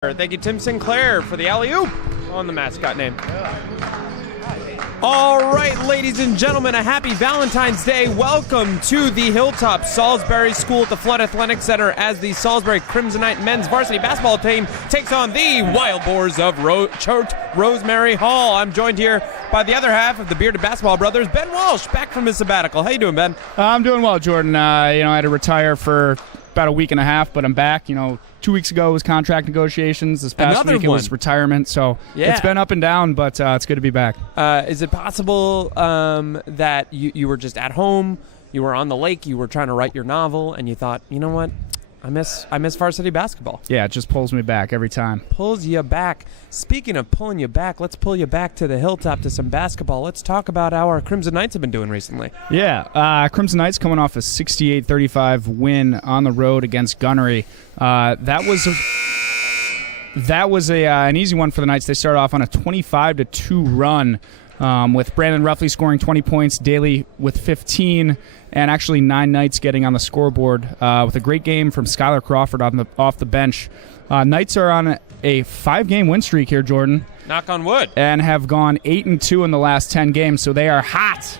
Thank you, Tim Sinclair, for the alley-oop on the mascot name. All right, ladies and gentlemen, a happy Valentine's Day. Welcome to the Hilltop Salisbury School at the Flood Athletic Center as the Salisbury Crimsonite men's varsity basketball team takes on the Wild Boars of Choate Rosemary Hall. I'm joined here by the other half of the Bearded Basketball Brothers, Ben Walsh, back from his sabbatical. How you doing, Ben? I'm doing well, Jordan. I had to retire for about a week and a half, but I'm back. 2 weeks ago was contract negotiations. This past week it was retirement. So It's been up and down, but it's good to be back. Is it possible that you were just at home, you were on the lake, you were trying to write your novel, and you thought, you know what? I miss varsity basketball. Yeah, it just pulls me back every time. Pulls you back. Speaking of pulling you back, let's pull you back to the Hilltop to some basketball. Let's talk about how our Crimson Knights have been doing recently. Yeah, Crimson Knights coming off a 68-35 win on the road against Gunnery. That was an easy one for the Knights. They started off on a 25-2 run. With Brandon Ruffley scoring 20 points, Daly with 15, and actually 9 Knights getting on the scoreboard with a great game from Skylar Crawford off the bench. Knights are on a 5-game win streak here, Jordan. Knock on wood. And have gone 8-2 in the last 10 games, so they are hot.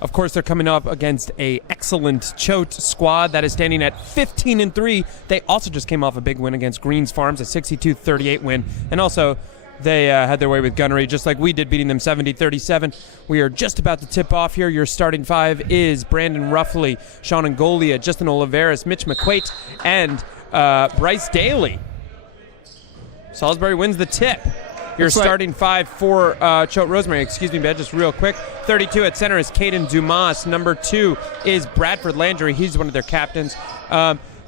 Of course, they're coming up against an excellent Choate squad that is standing at 15-3. They also just came off a big win against Greens Farms, a 62-38 win, and also they had their way with Gunnery, just like we did, beating them 70-37. We are just about to tip off here. Your starting five is Brandon Ruffley, Sean Angolia, Justin Oliveris, Mitch McQuate, and Bryce Daly. Salisbury wins the tip. Your starting five for Choate Rosemary. Excuse me, Ben, just real quick. 32 at center is Caden Dumas. Number 2 is Bradford Landry. He's one of their captains.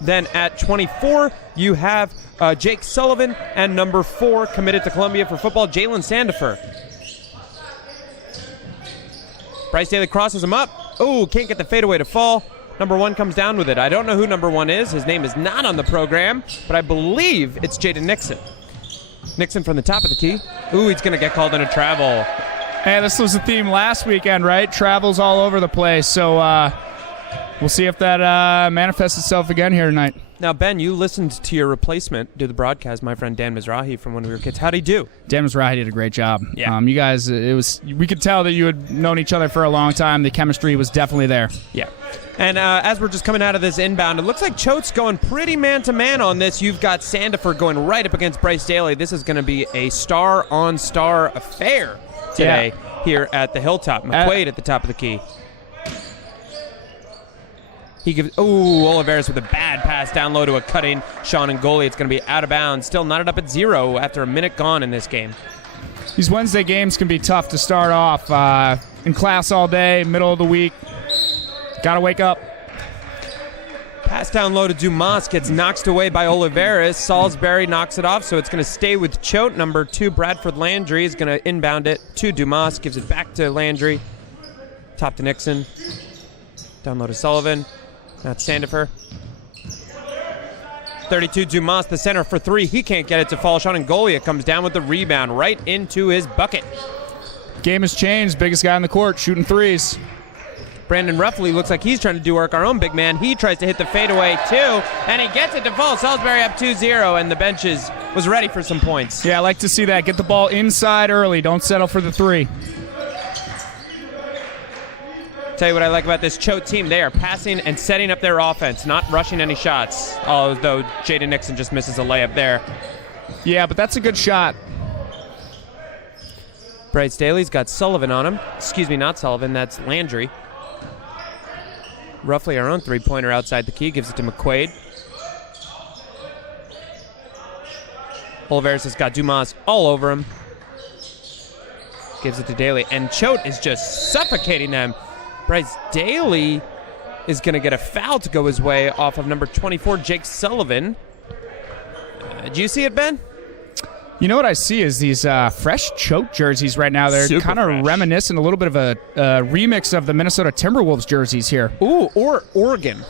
Then at 24, you have Jake Sullivan, and number 4, committed to Columbia for football, Jalen Sandifer. Bryce Daly crosses him up. Oh, can't get the fadeaway to fall. Number 1 comes down with it. I don't know who number 1 is. His name is not on the program, but I believe it's Jaden Nixon. Nixon from the top of the key. Ooh, he's going to get called into travel. Hey, this was the theme last weekend, right? Travels all over the place, so we'll see if that manifests itself again here tonight. Now, Ben, you listened to your replacement do the broadcast, my friend Dan Mizrahi from when we were kids. How'd he do? Dan Mizrahi did a great job. Yeah. You guys, we could tell that you had known each other for a long time. The chemistry was definitely there. Yeah. And as we're just coming out of this inbound, it looks like Choate's going pretty man-to-man on this. You've got Sandifer going right up against Bryce Daly. This is going to be a star-on-star affair today here at the Hilltop. McQuaid at the top of the key. He gives, Oliveris with a bad pass down low to a cutting Sean Ngoli. It's going to be out of bounds. Still knotted up at 0 after a minute gone in this game. These Wednesday games can be tough to start off. In class all day, middle of the week. Got to wake up. Pass down low to Dumas, gets knocked away by Oliveris. Salisbury knocks it off, so it's going to stay with Choate. Number 2, Bradford Landry, is going to inbound it to Dumas, gives it back to Landry. Top to Nixon. Down low to Sullivan. That's Sandifer. 32, Dumas, the center for 3. He can't get it to fall. Sean Angolia comes down with the rebound right into his bucket. Game has changed. Biggest guy on the court, shooting threes. Brandon Ruffley looks like he's trying to do work. Our own big man, he tries to hit the fadeaway too, and he gets it to fall. Salisbury up 2-0, and the benches was ready for some points. Yeah, I like to see that. Get the ball inside early. Don't settle for the 3. Tell you what I like about this Choate team. They are passing and setting up their offense, not rushing any shots, although Jaden Nixon just misses a layup there. Yeah, but that's a good shot. Bryce Daly's got Sullivan on him. Excuse me, not Sullivan. That's Landry. Roughly our own 3-pointer outside the key. Gives it to McQuaid. Oliveris has got Dumas all over him. Gives it to Daly. And Choate is just suffocating them. Bryce Daly is going to get a foul to go his way off of number 24, Jake Sullivan. Do you see it, Ben? You know what I see is these fresh Choate jerseys right now. They're kind of reminiscent, a little bit of a remix of the Minnesota Timberwolves jerseys here. Ooh, or Oregon.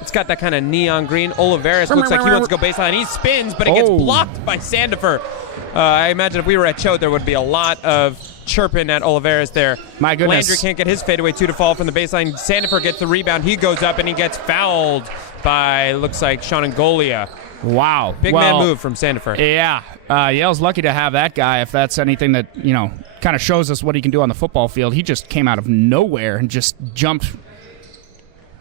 It's got that kind of neon green. Oliveris looks like he wants to go baseline. He spins, but it gets blocked by Sandifer. I imagine if we were at Choate, there would be a lot of chirping at Oliveris there. My goodness. Landry can't get his fadeaway 2 to fall from the baseline. Sandifer gets the rebound. He goes up, and he gets fouled by, looks like, Sean Angolia. Wow. Big man move from Sandifer. Yeah. Yale's lucky to have that guy, if that's anything that, kind of shows us what he can do on the football field. He just came out of nowhere and just jumped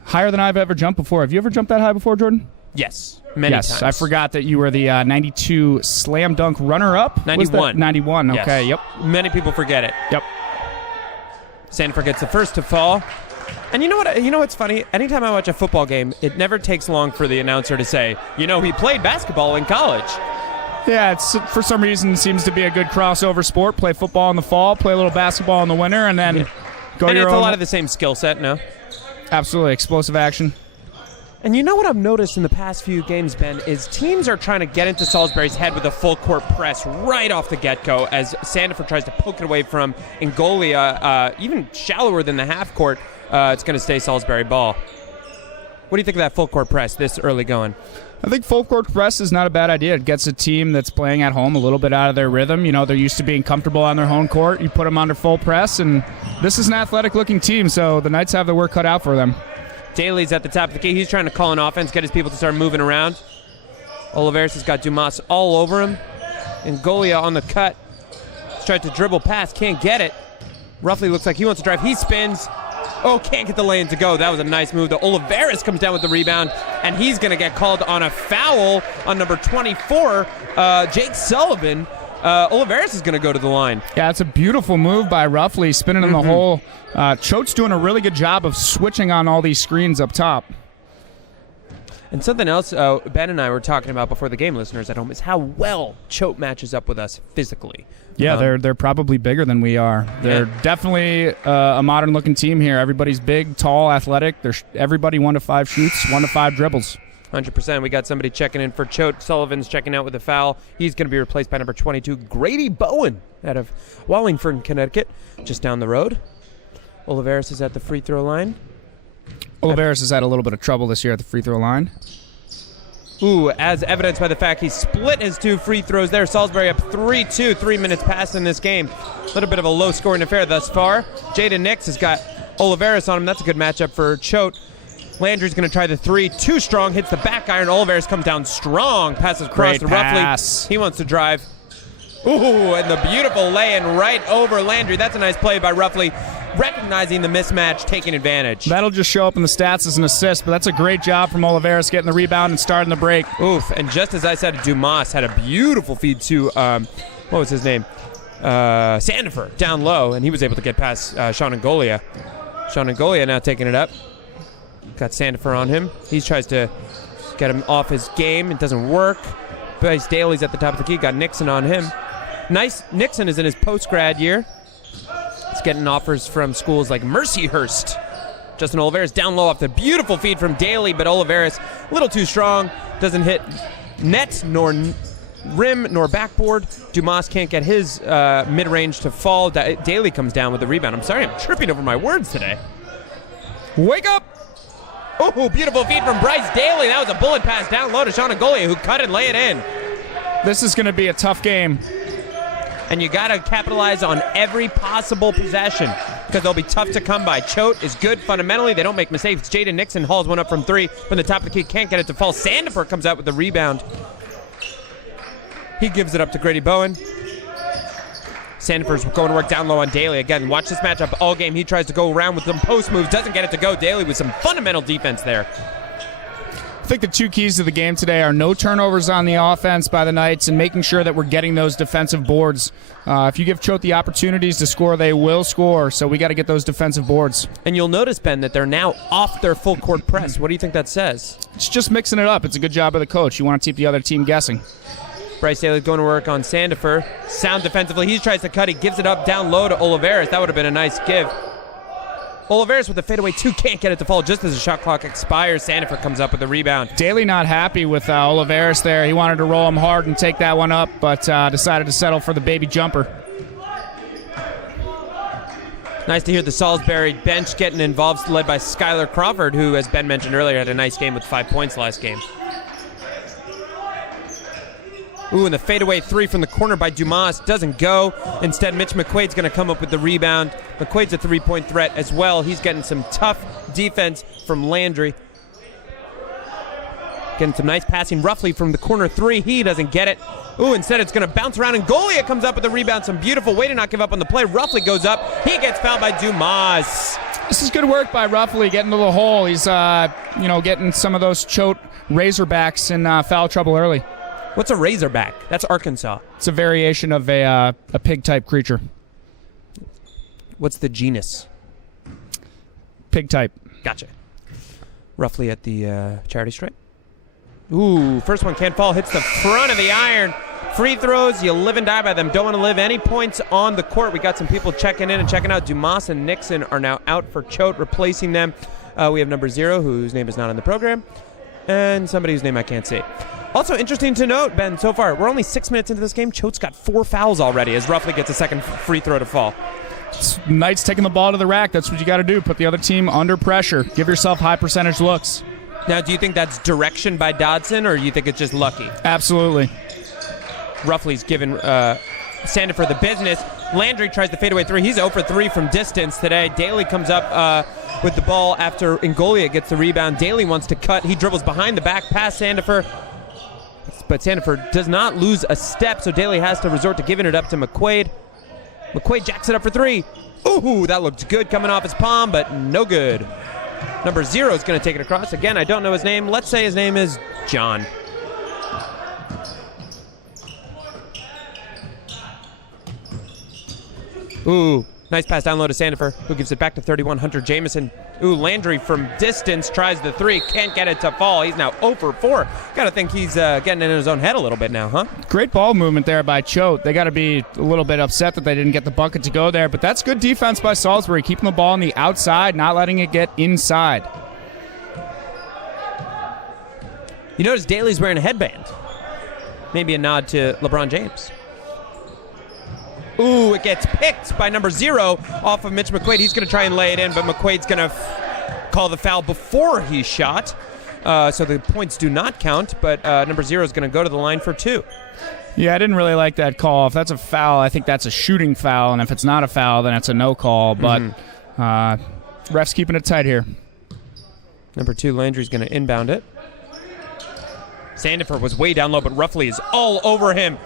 higher than I've ever jumped before. Have you ever jumped that high before, Jordan? Yes. Many times. I forgot that you were the 92 slam dunk runner-up. 91. 91, yes. Okay, yep. Many people forget it. Yep. Sandifer gets the first to fall. And you know what? You know what's funny? Anytime I watch a football game, it never takes long for the announcer to say, he played basketball in college. Yeah, it's for some reason seems to be a good crossover sport. Play football in the fall, play a little basketball in the winter, and then go and your it's own. a lot of the same skill set, no? Absolutely, explosive action. And you know what I've noticed in the past few games, Ben, is teams are trying to get into Salisbury's head with a full court press right off the get-go as Sandifer tries to poke it away from Ngolia, even shallower than the half court. It's going to stay Salisbury ball. What do you think of that full court press this early going? I think full court press is not a bad idea. It gets a team that's playing at home a little bit out of their rhythm. They're used to being comfortable on their home court. You put them under full press, and this is an athletic-looking team, so the Knights have their work cut out for them. Daly's at the top of the key. He's trying to call an offense, get his people to start moving around. Oliveris has got Dumas all over him. And Golia on the cut. He's tried to dribble pass, can't get it. Roughly looks like he wants to drive. He spins. Oh, can't get the lane to go. That was a nice move. The Oliveris comes down with the rebound, and he's going to get called on a foul on number 24, Jake Sullivan. Oliveris is going to go to the line. Yeah, it's a beautiful move by Roughly, spinning in the hole. Choate's doing a really good job of switching on all these screens up top. And something else Ben and I were talking about before the game, listeners at home, is how well Choate matches up with us physically. Yeah, they're probably bigger than we are. They're definitely a modern-looking team here. Everybody's big, tall, athletic. Everybody 1 to 5 shoots, 1 to 5 dribbles. 100%. We got somebody checking in for Choate. Sullivan's checking out with a foul. He's going to be replaced by number 22, Grady Bowen, out of Wallingford, Connecticut, just down the road. Oliveris is at the free throw line. Oliveris has had a little bit of trouble this year at the free throw line. Ooh, as evidenced by the fact he split his 2 free throws there. Salisbury up 3-2, 3 minutes past in this game. A little bit of a low-scoring affair thus far. Jaden Nix has got Oliveris on him. That's a good matchup for Choate. Landry's going to try the 3. Too strong, hits the back iron. Oliveris comes down strong, passes across to Roughly. He wants to drive. Ooh, and the beautiful lay-in right over Landry. That's a nice play by Roughly, recognizing the mismatch, taking advantage. That'll just show up in the stats as an assist, but that's a great job from Oliveris getting the rebound and starting the break. Oof, and just as I said, Dumas had a beautiful feed to, what was his name? Sandifer, down low, and he was able to get past Sean Ngolia. Sean Ngolia now taking it up. Got Sandifer on him. He tries to get him off his game. It doesn't work. Bryce Daly's at the top of the key. Got Nixon on him. Nice. Nixon is in his post-grad year. He's getting offers from schools like Mercyhurst. Justin Oliveris down low off the beautiful feed from Daly, but Oliveris a little too strong. Doesn't hit net, nor rim, nor backboard. Dumas can't get his mid-range to fall. Daly comes down with the rebound. I'm sorry, I'm tripping over my words today. Wake up! Oh, beautiful feed from Bryce Daly. That was a bullet pass down low to Sean Ngolia, who cut and lay it in. This is going to be a tough game. And you got to capitalize on every possible possession because they'll be tough to come by. Choate is good fundamentally. They don't make mistakes. Jaden Nixon hauls one up from 3 from the top of the key. Can't get it to fall. Sandifer comes out with the rebound. He gives it up to Grady Bowen. Sandifer's going to work down low on Daly. Again, watch this matchup all game. He tries to go around with some post moves. Doesn't get it to go. Daly with some fundamental defense there. I think the 2 keys to the game today are no turnovers on the offense by the Knights and making sure that we're getting those defensive boards. If you give Choate the opportunities to score, they will score, so we got to get those defensive boards. And you'll notice, Ben, that they're now off their full court press. What do you think that says? It's just mixing it up. It's a good job of the coach. You want to keep the other team guessing. Bryce Daly going to work on Sandifer. Sound defensively. He tries to cut. He gives it up down low to Oliveris. That would have been a nice give. Oliveris with a fadeaway 2 can't get it to fall just as the shot clock expires. Sandifer comes up with the rebound. Daly not happy with Oliveris there. He wanted to roll him hard and take that one up, but decided to settle for the baby jumper. Nice to hear the Salisbury bench getting involved, led by Skylar Crawford, who, as Ben mentioned earlier, had a nice game with 5 points last game. Ooh, and the fadeaway 3 from the corner by Dumas doesn't go. Instead, Mitch McQuaid's going to come up with the rebound. McQuaid's a 3-point threat as well. He's getting some tough defense from Landry. Getting some nice passing roughly from the corner three. He doesn't get it. Ooh, instead it's going to bounce around, and Golia comes up with the rebound. Some beautiful way to not give up on the play. Roughly goes up. He gets fouled by Dumas. This is good work by Roughly getting to the hole. He's, getting some of those Choate Razorbacks in foul trouble early. What's a Razorback? That's Arkansas. It's a variation of a pig-type creature. What's the genus? Pig-type. Gotcha. Roughly at the charity stripe. Ooh, first one can't fall. Hits the front of the iron. Free throws, you live and die by them. Don't want to live any points on the court. We got some people checking in and checking out. Dumas and Nixon are now out for Choate, replacing them. We have number 0, whose name is not in the program, and somebody whose name I can't see. Also interesting to note, Ben, so far, we're only 6 minutes into this game. Choate's got 4 fouls already as Roughly gets a second free throw to fall. Knights taking the ball to the rack. That's what you got to do. Put the other team under pressure. Give yourself high percentage looks. Now, do you think that's direction by Dodson, or you think it's just lucky? Absolutely. Roughly's given Sandefur the business. Landry tries the fadeaway 3. He's 0 for 3 from distance today. Daly comes up with the ball after Ngolia gets the rebound. Daly wants to cut. He dribbles behind the back past Sandefur. But Sandefur does not lose a step, so Daly has to resort to giving it up to McQuaid. McQuaid jacks it up for 3. Ooh, that looked good coming off his palm, but no good. Number 0 is going to take it across. Again, I don't know his name. Let's say his name is John. Ooh, nice pass down low to Sandefur, who gives it back to 31, Hunter Jamison. Ooh, Landry from distance tries the 3, can't get it to fall. He's now 0 for 4. Gotta think he's getting in his own head a little bit now, huh? Great ball movement there by Choate. They got to be a little bit upset that they didn't get the bucket to go there, but that's good defense by Salisbury, keeping the ball on the outside, not letting it get inside. You notice Daly's wearing a headband. Maybe a nod to LeBron James. Ooh, it gets picked by number 0 off of Mitch McQuaid. He's going to try and lay it in, but McQuaid's going to call the foul before he shot. So the points do not count, but number 0 is going to go to the line for 2. Yeah, I didn't really like that call. If that's a foul, I think that's a shooting foul, and if it's not a foul, then it's a no call. But ref's keeping it tight here. Number 2, Landry's going to inbound it. Sandefur was way down low, but Roughly is all over him.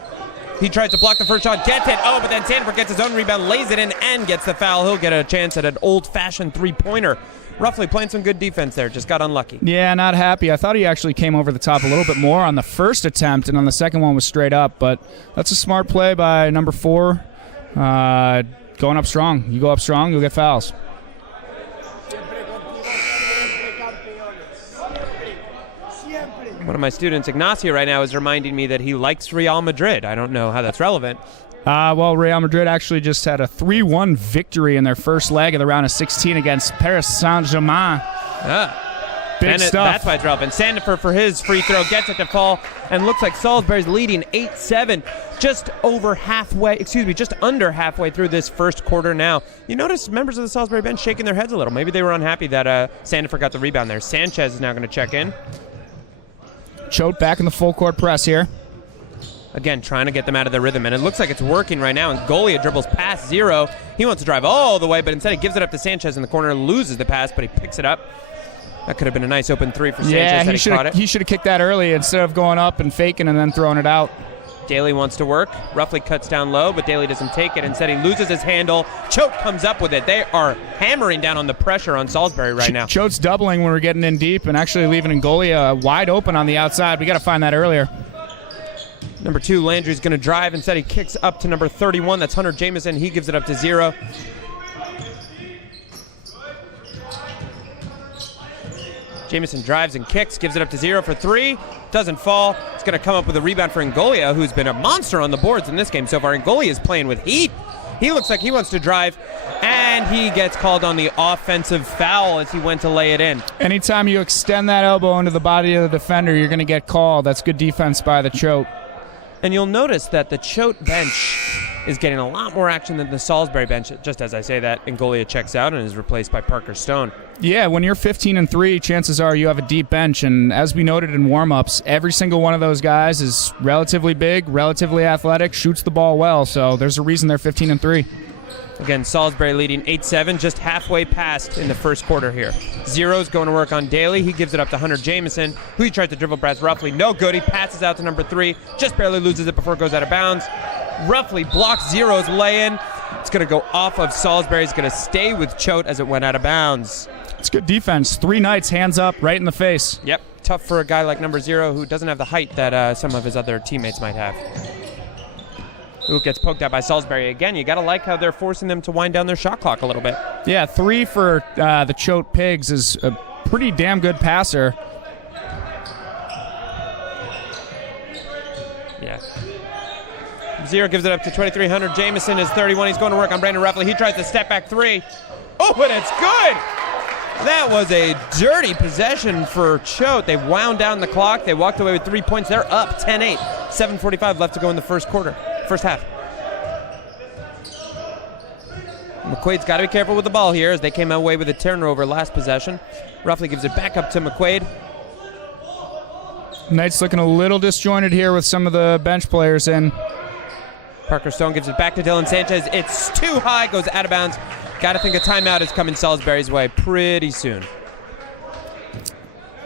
He tries to block the first shot, gets it. Oh, but then Sandefur gets his own rebound, lays it in, and gets the foul. He'll get a chance at an old-fashioned three-pointer. Roughly playing some good defense there, just got unlucky. Yeah, not happy. I thought he actually came over the top a little bit more on the first attempt, and on the second one was straight up. But that's a smart play by number 4. Going up strong. You go up strong, you'll get fouls. One of my students, Ignacio, right now is reminding me that he likes Real Madrid. I don't know how that's relevant. Well, Real Madrid actually just had a 3-1 victory in their first leg of the round of 16 against Paris Saint-Germain. Big stuff. That's why it's relevant. Sandefur for his free throw gets it to fall, and looks like Salisbury's leading 8-7, just under halfway through this first quarter now. You notice members of the Salisbury bench shaking their heads a little. Maybe they were unhappy that Sandefur got the rebound there. Sanchez is now going to check in. Choate back in the full court press here. Again, trying to get them out of their rhythm, and it looks like it's working right now. And Golia dribbles past 0. He wants to drive all the way, but instead he gives it up to Sanchez in the corner, loses the pass, but he picks it up. That could have been a nice open 3 for Sanchez. Yeah, he should have kicked that early instead of going up and faking and then throwing it out. Daly wants to work. Roughly cuts down low, but Daly doesn't take it. Instead, he loses his handle. Choate comes up with it. They are hammering down on the pressure on Salisbury right now. Choate's doubling when we're getting in deep and actually leaving Ngolia wide open on the outside. We got to find that earlier. Number 2, Landry's going to drive. Instead, he kicks up to number 31. That's Hunter Jamison. He gives it up to 0. Jamison drives and kicks, gives it up to 0 for 3. Doesn't fall. It's going to come up with a rebound for Ngolia, who's been a monster on the boards in this game so far. Ngolia is playing with heat. He looks like he wants to drive, and he gets called on the offensive foul as he went to lay it in. Anytime you extend that elbow into the body of the defender, you're going to get called. That's good defense by the Choate. And you'll notice that the Choate bench is getting a lot more action than the Salisbury bench. Just as I say that, Ngolia checks out and is replaced by Parker Stone. Yeah, when you're 15-3, chances are you have a deep bench. And as we noted in warm-ups, every single one of those guys is relatively big, relatively athletic, shoots the ball well. So there's a reason they're 15-3. Again, Salisbury leading 8-7, just halfway past in the first quarter here. Zero's going to work on Daly. He gives it up to Hunter Jameson, who he tries to dribble past roughly. No good. He passes out to number 3. Just barely loses it before it goes out of bounds. Roughly blocks Zero's lay-in. It's going to go off of Salisbury. It's going to stay with Choate as it went out of bounds. It's good defense. 3 Knights, hands up, right in the face. Yep. Tough for a guy like number 0 who doesn't have the height that some of his other teammates might have. Ooh, gets poked out by Salisbury again. You got to like how they're forcing them to wind down their shot clock a little bit. Yeah, 3 for the Choate Pigs is a pretty damn good passer. Yeah. 0 gives it up to 2,300. Jameson is 31. He's going to work on Brandon Ruffley. He tries to step back 3. Oh, and it's good! That was a dirty possession for Choate. They wound down the clock. They walked away with 3 points. They're up 10-8. 7:45 left to go in the first half. McQuaid's got to be careful with the ball here as they came away with a turnover last possession. Ruffley gives it back up to McQuaid. Knights looking a little disjointed here with some of the bench players in. Parker Stone gives it back to Dylan Sanchez. It's too high, goes out of bounds. Got to think a timeout is coming Salisbury's way pretty soon.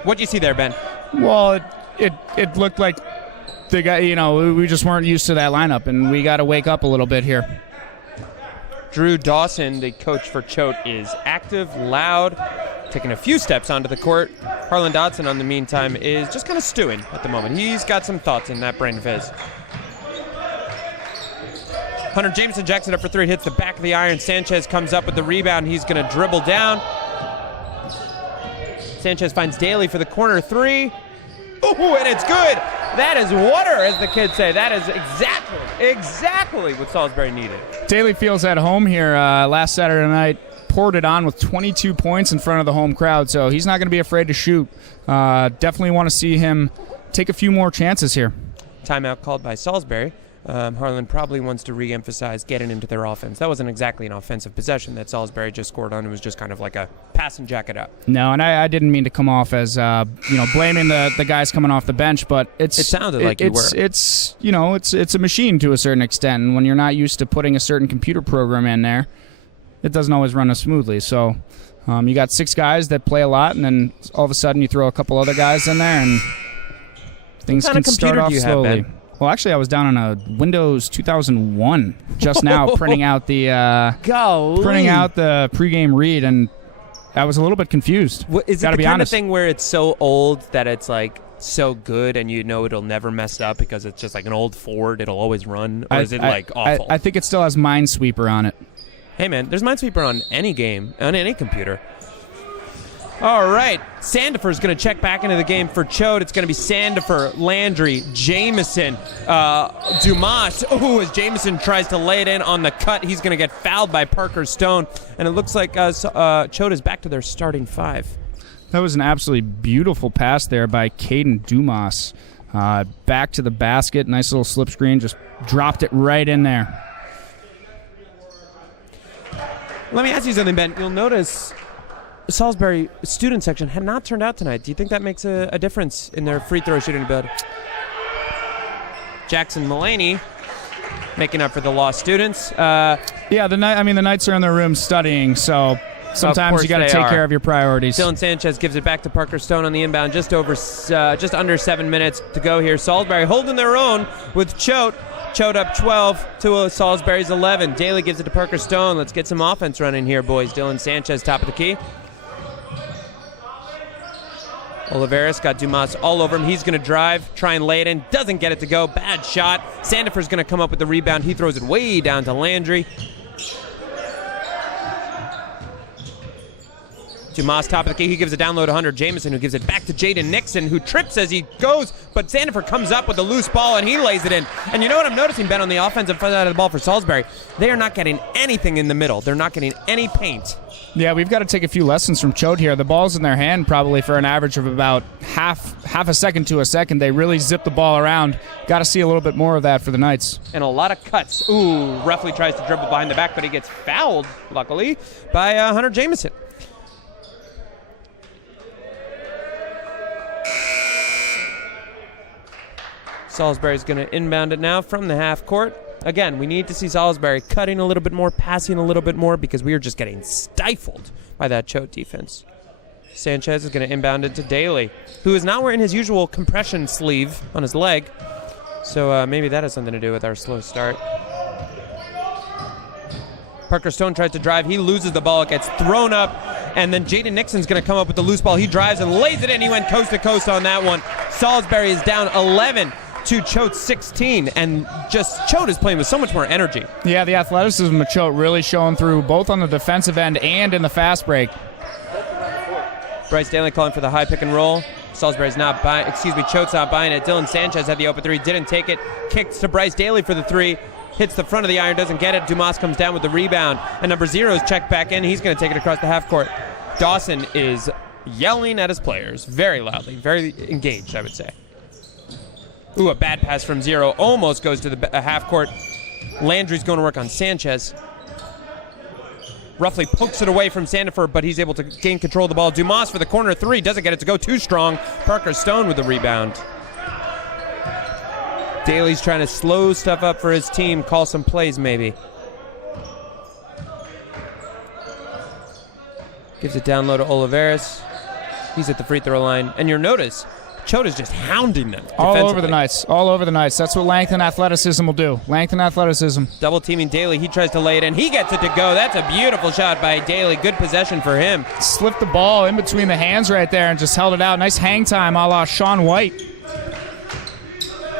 What do you see there, Ben? Well, it looked like the guy, we just weren't used to that lineup, and we got to wake up a little bit here. Drew Dawson, the coach for Choate, is active, loud, taking a few steps onto the court. Harlan Dodson, on the meantime, is just kind of stewing at the moment. He's got some thoughts in that brain of his. Hunter Jameson jacks it up for 3, hits the back of the iron. Sanchez comes up with the rebound. He's going to dribble down. Sanchez finds Daly for the corner 3. Ooh, and it's good. That is water, as the kids say. That is exactly what Salisbury needed. Daly feels at home here. Last Saturday night, poured it on with 22 points in front of the home crowd, so he's not going to be afraid to shoot. Definitely want to see him take a few more chances here. Timeout called by Salisbury. Harlan probably wants to re-emphasize getting into their offense. That wasn't exactly an offensive possession that Salisbury just scored on. It was just kind of like a pass and jack it up. No, and I didn't mean to come off as blaming the guys coming off the bench, but it sounded like you were. It's a machine to a certain extent, and when you're not used to putting a certain computer program in there, it doesn't always run as smoothly. So you got 6 guys that play a lot, and then all of a sudden you throw a couple other guys in there, and things can start off slowly. Ben? Well, actually, I was down on a Windows 2001 just now, printing out the pregame read, and I was a little bit confused. Is it the kind of thing where it's so old that it's like so good, and it'll never mess up because it's just like an old Ford, it'll always run, or is it like awful? I think it still has Minesweeper on it. Hey man, there's Minesweeper on any game, on any computer. All right, Sandifer's going to check back into the game for Choate. It's going to be Sandifer, Landry, Jameson, Dumas. Oh, as Jameson tries to lay it in on the cut, he's going to get fouled by Parker Stone. And it looks like Choate is back to their starting 5. That was an absolutely beautiful pass there by Caden Dumas. Back to the basket, nice little slip screen, just dropped it right in there. Let me ask you something, Ben. You'll notice Salisbury student section had not turned out tonight. Do you think that makes a difference in their free throw shooting ability? Jackson Mullaney making up for the lost students. The Knights are in their room studying, so sometimes you got to take care of your priorities. Dylan Sanchez gives it back to Parker Stone on the inbound. Just under 7 minutes to go here. Salisbury holding their own with Choate. Choate up 12 to Salisbury's 11. Daly gives it to Parker Stone. Let's get some offense running here, boys. Dylan Sanchez, top of the key. Oliveris got Dumas all over him. He's going to drive, try and lay it in. Doesn't get it to go. Bad shot. Sandifer's going to come up with the rebound. He throws it way down to Landry. Dumas, top of the key. He gives it down low to Hunter Jameson, who gives it back to Jaden Nixon, who trips as he goes, but Sandifer comes up with a loose ball, and he lays it in. And you know what I'm noticing, Ben, on the offensive side of the ball for Salisbury? They are not getting anything in the middle. They're not getting any paint. Yeah, we've got to take a few lessons from Choate here. The ball's in their hand probably for an average of about half a second to a second. They really zip the ball around. Got to see a little bit more of that for the Knights. And a lot of cuts. Ooh, Ruffley tries to dribble behind the back, but he gets fouled, luckily, by Hunter Jameson. Salisbury's going to inbound it now from the half court. again, we need to see Salisbury cutting a little bit more, passing a little bit more, because we are just getting stifled by that Choate defense. Sanchez is going to inbound it to Daly, who is not wearing his usual compression sleeve on his leg. So maybe that has something to do with our slow start. Parker Stone tries to drive. He loses the ball. It gets thrown up. And then Jaden Nixon's going to come up with the loose ball. He drives and lays it in. He went coast to coast on that one. Salisbury is down 11 to Choate 16. And just Choate is playing with so much more energy. Yeah, the athleticism of Choate really showing through both on the defensive end and in the fast break. Bryce Daly calling for the high pick and roll. Salisbury's not buying, Choate's not buying it. Dylan Sanchez had the open three, didn't take it. Kicks to Bryce Daly for the three. Hits the front of the iron, doesn't get it. Dumas comes down with the rebound. And number 0 is checked back in. He's going to take it across the half court. Dawson is yelling at his players very loudly, very engaged, I would say. Ooh, a bad pass from 0. Almost goes to the half court. Landry's going to work on Sanchez. Roughly pokes it away from Sandifer, but he's able to gain control of the ball. Dumas for the corner 3. Doesn't get it to go too strong. Parker Stone with the rebound. Daly's trying to slow stuff up for his team. Call some plays, maybe. Gives it down low to Oliveras. He's at the free throw line. And you'll notice, Choate is just hounding them all over the Knights. All over the Knights. That's what length and athleticism will do. Length and athleticism. Double teaming Daly. He tries to lay it in. He gets it to go. That's a beautiful shot by Daly. Good possession for him. Slipped the ball in between the hands right there and just held it out. Nice hang time a la Sean White.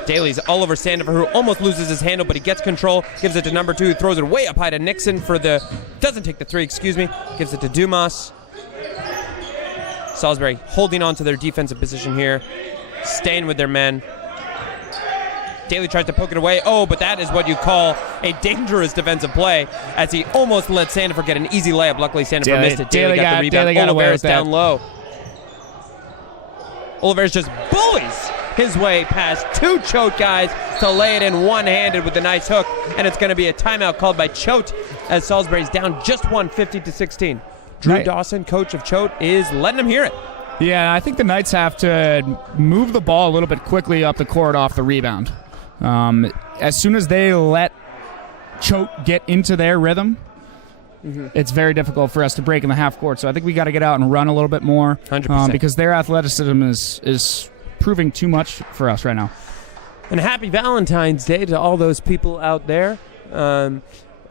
Daly's all over Sandifer, who almost loses his handle, but he gets control. Gives it to number 2. Throws it way up high to Nixon for the... Doesn't take the 3, Gives it to Dumas. Salisbury holding on to their defensive position here. Staying with their men. Daly tries to poke it away. Oh, but that is what you call a dangerous defensive play, as he almost let Sandifer get an easy layup. Luckily, Sandifer missed it. Daly got the rebound. Oliveras down low. Oliveras just bullies his way past 2 Choate guys to lay it in one-handed with a nice hook, and it's going to be a timeout called by Choate as Salisbury's down just 1, 50-16. Drew Dawson, coach of Choate, is letting him hear it. Yeah, I think the Knights have to move the ball a little bit quickly up the court off the rebound. As soon as they let Choate get into their rhythm, it's very difficult for us to break in the half court. So I think we got to get out and run a little bit more, 100%. Because their athleticism is proving too much for us right now. And happy Valentine's Day to all those people out there.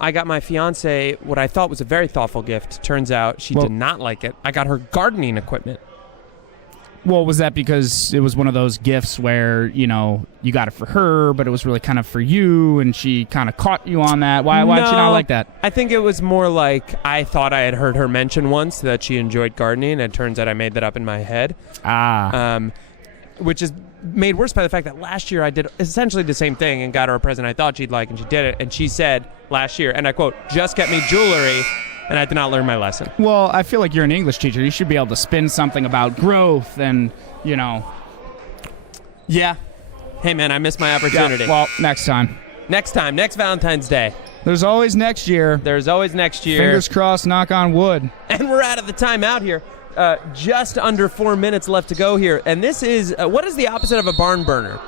I got my fiance what I thought was a very thoughtful gift. Turns out she did not like it. I got her gardening equipment. Well, was that because it was one of those gifts where, you got it for her, but it was really kind of for you, and she kind of caught you on that? Why did she not like that? I think it was more like I thought I had heard her mention once that she enjoyed gardening, and it turns out I made that up in my head. Which is made worse by the fact that last year I did essentially the same thing and got her a present I thought she'd like, and she did it, and she said last year, and I quote, "Just get me jewelry," and I did not learn my lesson. Well, I feel like you're an English teacher. You should be able to spin something about growth and, Yeah. Hey, man, I missed my opportunity. Yeah, well, next time. Next Valentine's Day. There's always next year. There's always next year. Fingers crossed, knock on wood. And we're out of the timeout here. Just under 4 minutes left to go here. And this is, what is the opposite of a barn burner?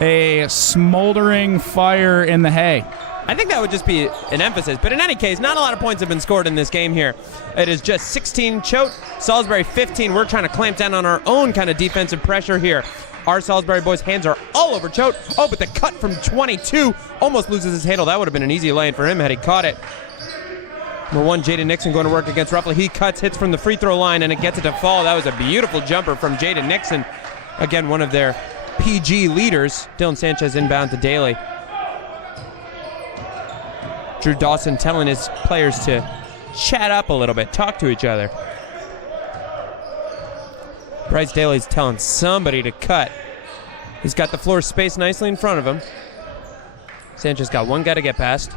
A smoldering fire in the hay. I think that would just be an emphasis. But in any case, not a lot of points have been scored in this game here. It is just 16 Choate, Salisbury 15. We're trying to clamp down on our own kind of defensive pressure here. Our Salisbury boys' hands are all over Choate. Oh, but the cut from 22 almost loses his handle. That would have been an easy lane for him had he caught it. Number 1, Jaden Nixon going to work against Ruffley. He cuts, hits from the free throw line, and it gets it to fall. That was a beautiful jumper from Jaden Nixon. Again, one of their PG leaders. Dylan Sanchez inbound to Daly. Drew Dawson telling his players to chat up a little bit, talk to each other. Bryce Daly's telling somebody to cut. He's got the floor spaced nicely in front of him. Sanchez got one guy to get past.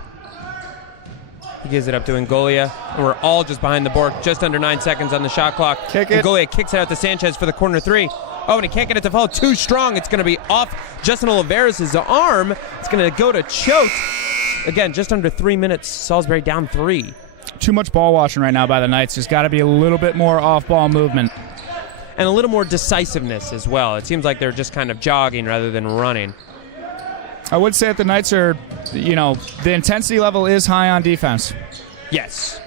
He gives it up to Ngolia, and we're all just behind the board, just under 9 seconds on the shot clock. Kick it. Ngolia kicks it out to Sanchez for the corner 3. Oh, and he can't get it to fall. Too strong. It's going to be off Justin Oliveras' arm. It's going to go to Choate. Again, just under 3 minutes. Salisbury down 3. Too much ball washing right now by the Knights. There's got to be a little bit more off-ball movement. And a little more decisiveness as well. It seems like they're just kind of jogging rather than running. I would say that the Knights are, the intensity level is high on defense. Yes.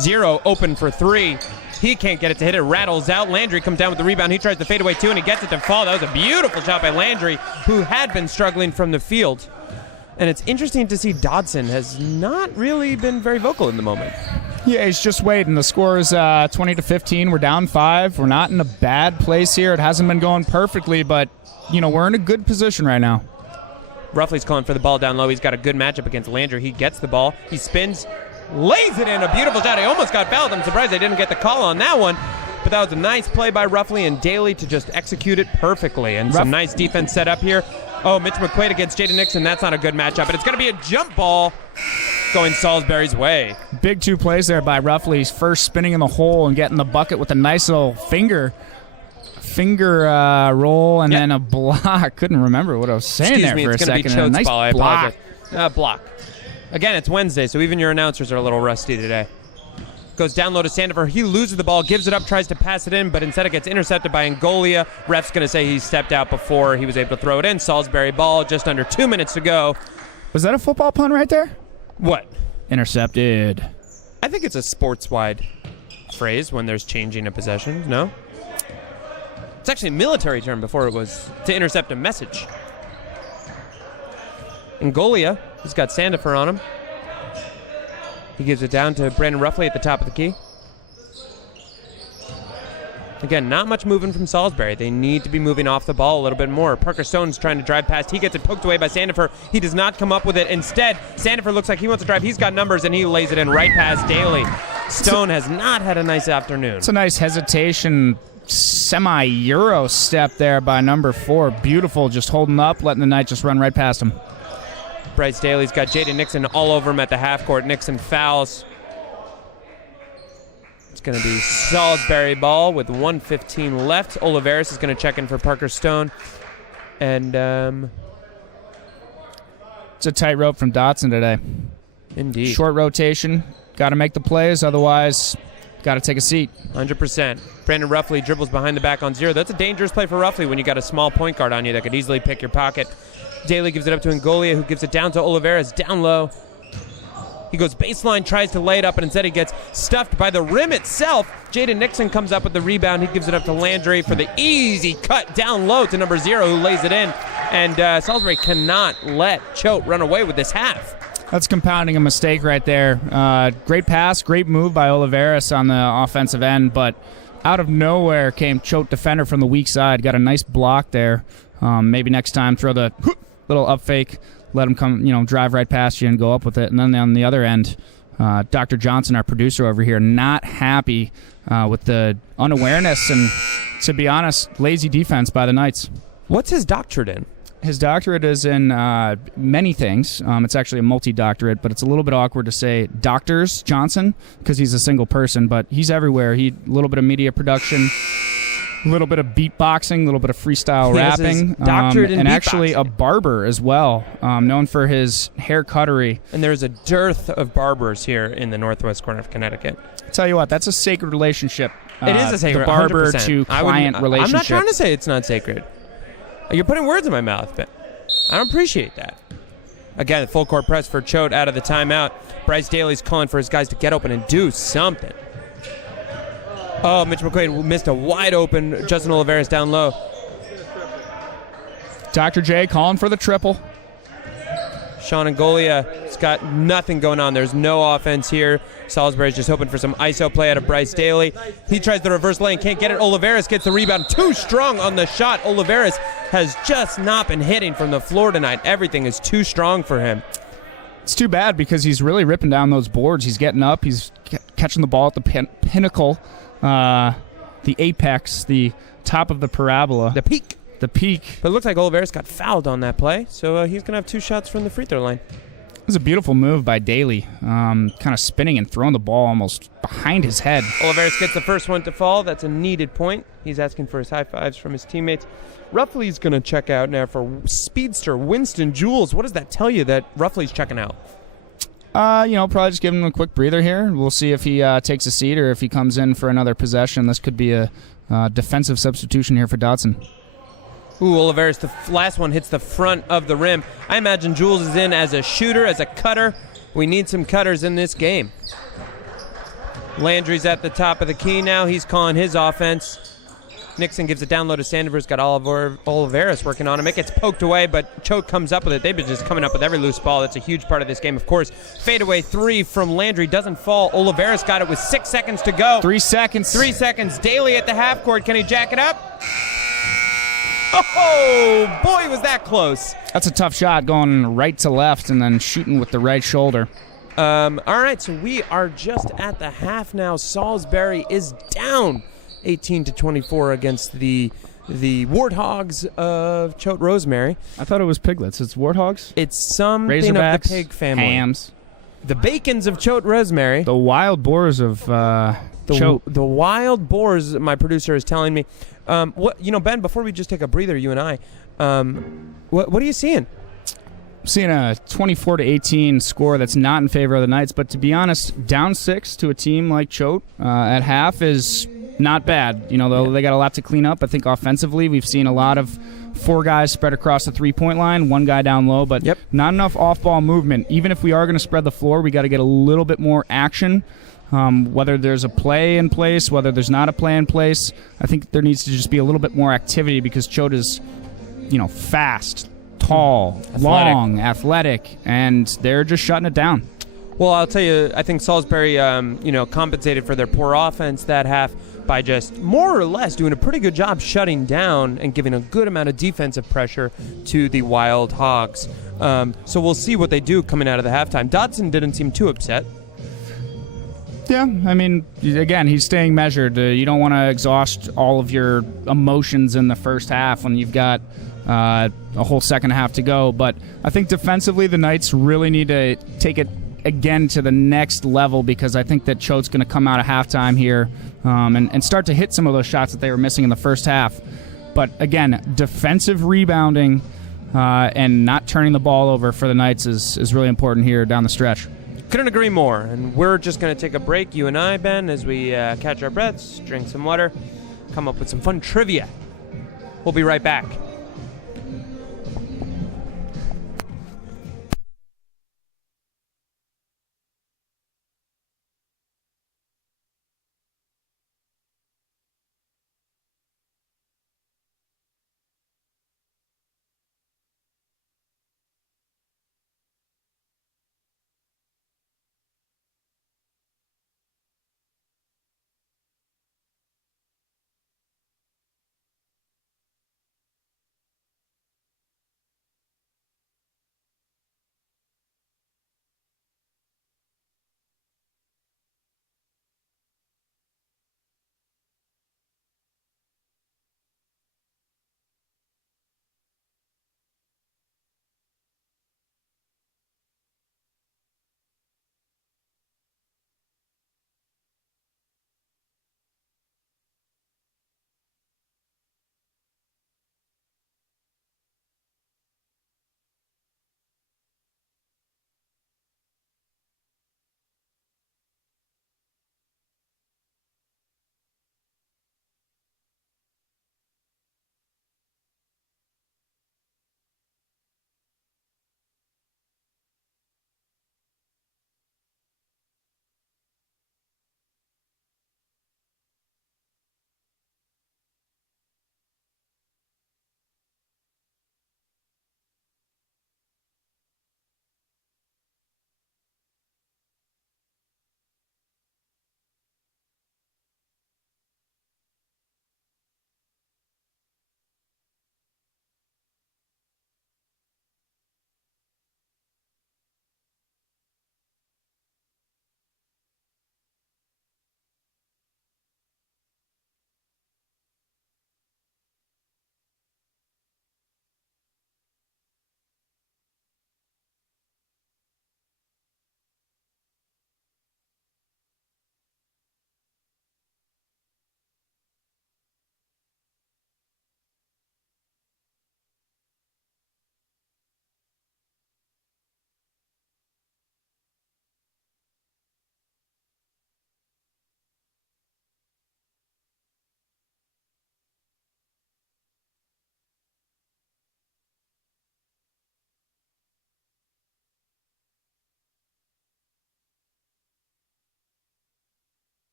0 open for 3. He can't get it to hit. It rattles out. Landry comes down with the rebound. He tries to fade away too, and he gets it to fall. That was a beautiful shot by Landry, who had been struggling from the field. And it's interesting to see Dodson has not really been very vocal in the moment. Yeah, he's just waiting. The score is 20-15. We're down 5. We're not in a bad place here. It hasn't been going perfectly, but, we're in a good position right now. Ruffley's calling for the ball down low. He's got a good matchup against Landry. He gets the ball. He spins, lays it in. A beautiful shot. He almost got fouled. I'm surprised they didn't get the call on that one. But that was a nice play by Ruffley and Daly to just execute it perfectly. And some nice defense set up here. Oh, Mitch McQuaid against Jaden Nixon. That's not a good matchup. But it's going to be a jump ball going Salisbury's way. Big 2 plays there by Ruffley. First spinning in the hole and getting the bucket with a nice little finger roll and then a block. Couldn't remember what I was saying there for a second. It's going to be Choate's nice ball. Block. Again, it's Wednesday, so even your announcers are a little rusty today. Goes down low to Sandifer. He loses the ball, gives it up, tries to pass it in, but instead it gets intercepted by Angolia. Ref's going to say he stepped out before he was able to throw it in. Salisbury ball, just under 2 minutes to go. Was that a football pun right there? What? Intercepted. I think it's a sports-wide phrase when there's changing a possession, no? It's actually a military term before it was to intercept a message. Angolia, he's got Sandifer on him. He gives it down to Brandon Ruffley at the top of the key. Again, not much moving from Salisbury. They need to be moving off the ball a little bit more. Parker Stone's trying to drive past. He gets it poked away by Sandifer. He does not come up with it. Instead, Sandifer looks like he wants to drive. He's got numbers, and he lays it in right past Daly. Stone has not had a nice afternoon. It's a nice hesitation, semi-Euro step there by number 4. Beautiful, just holding up, letting the Knight just run right past him. Bryce Daly's got Jaden Nixon all over him at the half court. Nixon fouls. It's going to be Salisbury ball with 1:15 left. Oliveris is going to check in for Parker Stone. And it's a tight rope from Dotson today. Indeed. Short rotation. Got to make the plays, otherwise got to take a seat. 100%. Brandon Ruffley dribbles behind the back on 0. That's a dangerous play for Ruffley when you got a small point guard on you that could easily pick your pocket. Daly gives it up to Angolia, who gives it down to Oliveris, down low. He goes baseline, tries to lay it up, and instead he gets stuffed by the rim itself. Jaden Nixon comes up with the rebound. He gives it up to Landry for the easy cut down low to number 0, who lays it in. And Salisbury cannot let Choate run away with this half. That's compounding a mistake right there. Great pass, great move by Oliveris on the offensive end, but out of nowhere came Choate defender from the weak side. Got a nice block there. Maybe next time throw the little up fake, let him come, drive right past you and go up with it. And then on the other end, Dr. Johnson, our producer over here, not happy with the unawareness and, to be honest, lazy defense by the Knights. What's his doctorate in? His doctorate is in many things. It's actually a multi-doctorate, but it's a little bit awkward to say Doctors Johnson because he's a single person, but he's everywhere. A little bit of media production, a little bit of beatboxing, a little bit of freestyle rapping, doctorate in and beatboxing. Actually a barber as well, known for his hair cuttery. And there's a dearth of barbers here in the northwest corner of Connecticut. Tell you what, that's a sacred relationship. It is a sacred the barber 100%. to client relationship. I'm not trying to say it's not sacred. You're putting words in my mouth, but I don't appreciate that. Again, full court press for Choate out of the timeout. Bryce Daly's calling for his guys to get open and do something. Oh, Mitch McQuaid missed a wide open Justin Oliveris down low. Dr. J calling for the triple. Sean Angolia's got nothing going on. There's no offense here. Salisbury's just hoping for some ISO play out of Bryce Daly. He tries the reverse lane, can't get it. Oliveris gets the rebound. Too strong on the shot. Oliveris has just not been hitting from the floor tonight. Everything is too strong for him. It's too bad because he's really ripping down those boards. He's getting up. He's catching the ball at the pinnacle, the apex, the top of the parabola. The peak. The peak. But it looks like Oliveris got fouled on that play, so he's going to have 2 shots from the free throw line. It was a beautiful move by Daly, kind of spinning and throwing the ball almost behind his head. Oliveris gets the first one to fall. That's a needed point. He's asking for his high fives from his teammates. Ruffley's going to check out now for speedster Winston Jules. What does that tell you that Ruffley's checking out? Probably just give him a quick breather here. We'll see if he takes a seat or if he comes in for another possession. This could be a defensive substitution here for Dotson. Ooh, Oliveris, the last one hits the front of the rim. I imagine Jules is in as a shooter, as a cutter. We need some cutters in this game. Landry's at the top of the key now. He's calling his offense. Nixon gives it down low to Sandiver's got Oliveris working on him. It gets poked away, but Choate comes up with it. They've been just coming up with every loose ball. That's a huge part of this game, of course. Fadeaway three from Landry doesn't fall. Oliveris got it with 6 seconds to go. 3 seconds. 3 seconds. Daly at the half court. Can he jack it up? Oh, boy, was that close. That's a tough shot, going right to left and then shooting with the right shoulder. All right, so we are just at the half now. Salisbury is down 18-24 against the Warthogs of Choate Rosemary. I thought it was piglets. It's warthogs? It's something Razorbacks, of the pig family. hams. The Bacons of Choate Rosemary. The wild boars of Choate. The wild boars, my producer is telling me. Ben, before we just take a breather, you and I, what are you seeing? I'm seeing a 24-18 score that's not in favor of the Knights, but to be honest, down 6 to a team like Choate at half is not bad. Though they got a lot to clean up. I think offensively we've seen a lot of 4 guys spread across the three-point line, 1 guy down low, but not enough off-ball movement. Even if we are going to spread the floor, we got to get a little bit more action. Whether there's a play in place, whether there's not a play in place, I think there needs to just be a little bit more activity because Choate is, fast, tall, long, athletic, and they're just shutting it down. Well, I'll tell you, I think Salisbury, compensated for their poor offense that half by just more or less doing a pretty good job shutting down and giving a good amount of defensive pressure to the Wild Hogs. So we'll see what they do coming out of the halftime. Dodson didn't seem too upset. Yeah, I mean, again, he's staying measured. You don't want to exhaust all of your emotions in the first half when you've got a whole second half to go. But I think defensively the Knights really need to take it again to the next level because I think that Choate's going to come out of halftime here and start to hit some of those shots that they were missing in the first half. But again, defensive rebounding and not turning the ball over for the Knights is really important here down the stretch. Couldn't agree more. And we're just going to take a break, you and I, Ben, as we catch our breaths, drink some water, come up with some fun trivia. We'll be right back.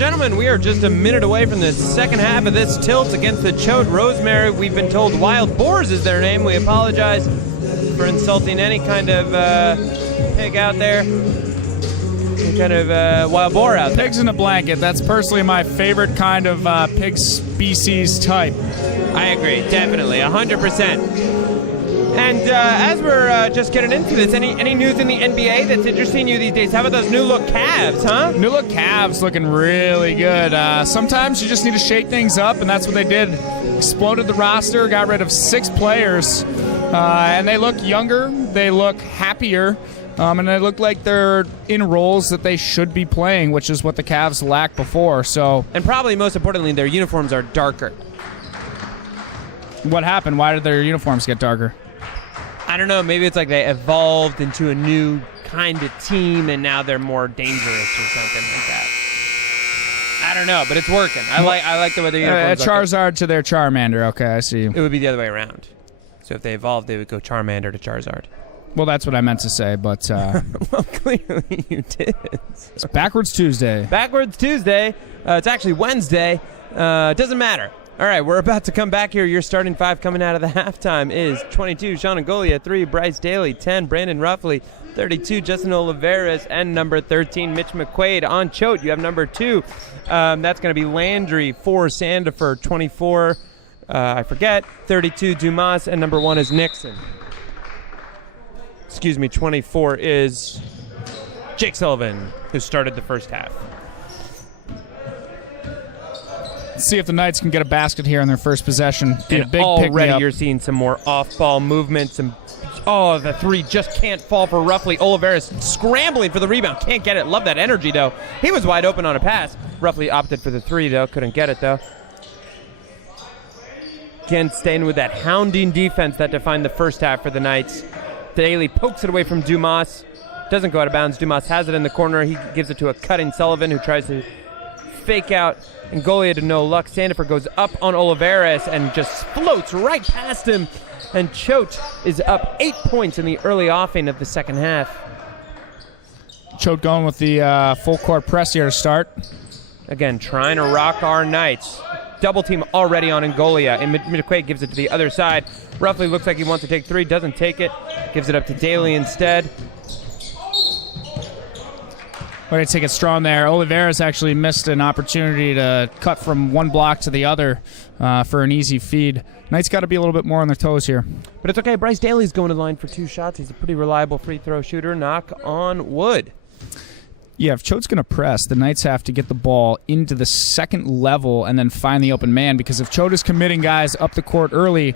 gentlemen, we are just a minute away from the second half of this tilt against the Choate Rosemary. We've been told Wild Boars is their name. We apologize for insulting any kind of pig out there. Any kind of wild boar out there. Pigs in a blanket. That's personally my favorite kind of pig species type. I agree, definitely, 100%. And as we're just getting into this, any news in the NBA that's interesting you these days? How about those new look Cavs, huh? New look Cavs looking really good. Sometimes you just need to shake things up, and that's what they did. Exploded the roster, got rid of 6 players, and they look younger, they look happier, and they look like they're in roles that they should be playing, which is what the Cavs lacked before. So, and probably most importantly, their uniforms are darker. What happened? Why did their uniforms get darker? I don't know. Maybe it's like they evolved into a new kind of team, and now they're more dangerous or something like that. I don't know, but it's working. I like the way the uniforms a Charizard to their Charmander. Okay, I see. It would be the other way around. So if they evolved, they would go Charmander to Charizard. Well, that's what I meant to say, but... well, clearly you did. It's Backwards Tuesday. Backwards Tuesday. It's actually Wednesday. Doesn't matter. All right, we're about to come back here. Your starting 5 coming out of the halftime is 22, Sean Angolia, 3, Bryce Daly, 10, Brandon Ruffley, 32, Justin Olivares, and number 13, Mitch McQuaid. On Choate, you have number 2. That's going to be Landry, 4, Sandifer, 24, I forget, 32, Dumas, and number 1 is Nixon. 24 is Jake Sullivan, who started the first half. See if the Knights can get a basket here in their first possession. And a big already you're seeing some more off-ball movement. The 3 just can't fall for Ruffley. Olivares scrambling for the rebound. Can't get it. Love that energy, though. He was wide open on a pass. Ruffley opted for the 3, though. Couldn't get it, though. Again, staying with that hounding defense that defined the first half for the Knights. Daly pokes it away from Dumas. Doesn't go out of bounds. Dumas has it in the corner. He gives it to a cutting Sullivan, who tries to fake out Angolia to no luck. Sandifer goes up on Olivares and just floats right past him. And Choate is up 8 points in the early offing of the second half. Choate going with the full court press here to start. Again, trying to rock our Knights. Double team already on Angolia, and McQuaid gives it to the other side. Roughly looks like he wants to take 3, doesn't take it. Gives it up to Daly instead. Way to take it strong there. Olivares actually missed an opportunity to cut from one block to the other for an easy feed. Knights got to be a little bit more on their toes here. But it's okay. Bryce Daly's going to the line for 2 shots. He's a pretty reliable free throw shooter. Knock on wood. Yeah, if Choate's going to press, the Knights have to get the ball into the second level and then find the open man, because if Choate is committing guys up the court early,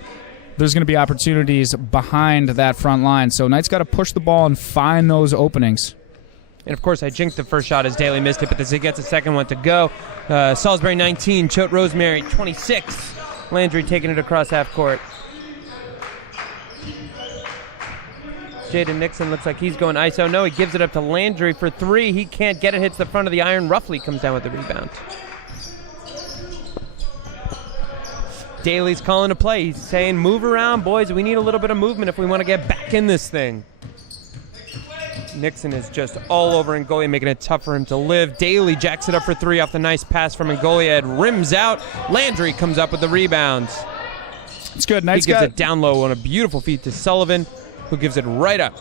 there's going to be opportunities behind that front line. So Knights got to push the ball and find those openings. And, of course, I jinked the first shot as Daly missed it, but he gets a second one to go. Salisbury 19, Choate Rosemary 26. Landry taking it across half court. Jaden Nixon looks like he's going ISO. No, he gives it up to Landry for 3. He can't get it. Hits the front of the iron. Ruffley comes down with the rebound. Daly's calling a play. He's saying, move around, boys. We need a little bit of movement if we want to get back in this thing. Nixon is just all over Angolia, making it tough for him to live. Daly jacks it up for 3 off the nice pass from Angolia. It rims out. Landry comes up with the rebounds. It's good. He gives it down low on a beautiful feed to Sullivan, who gives it right up.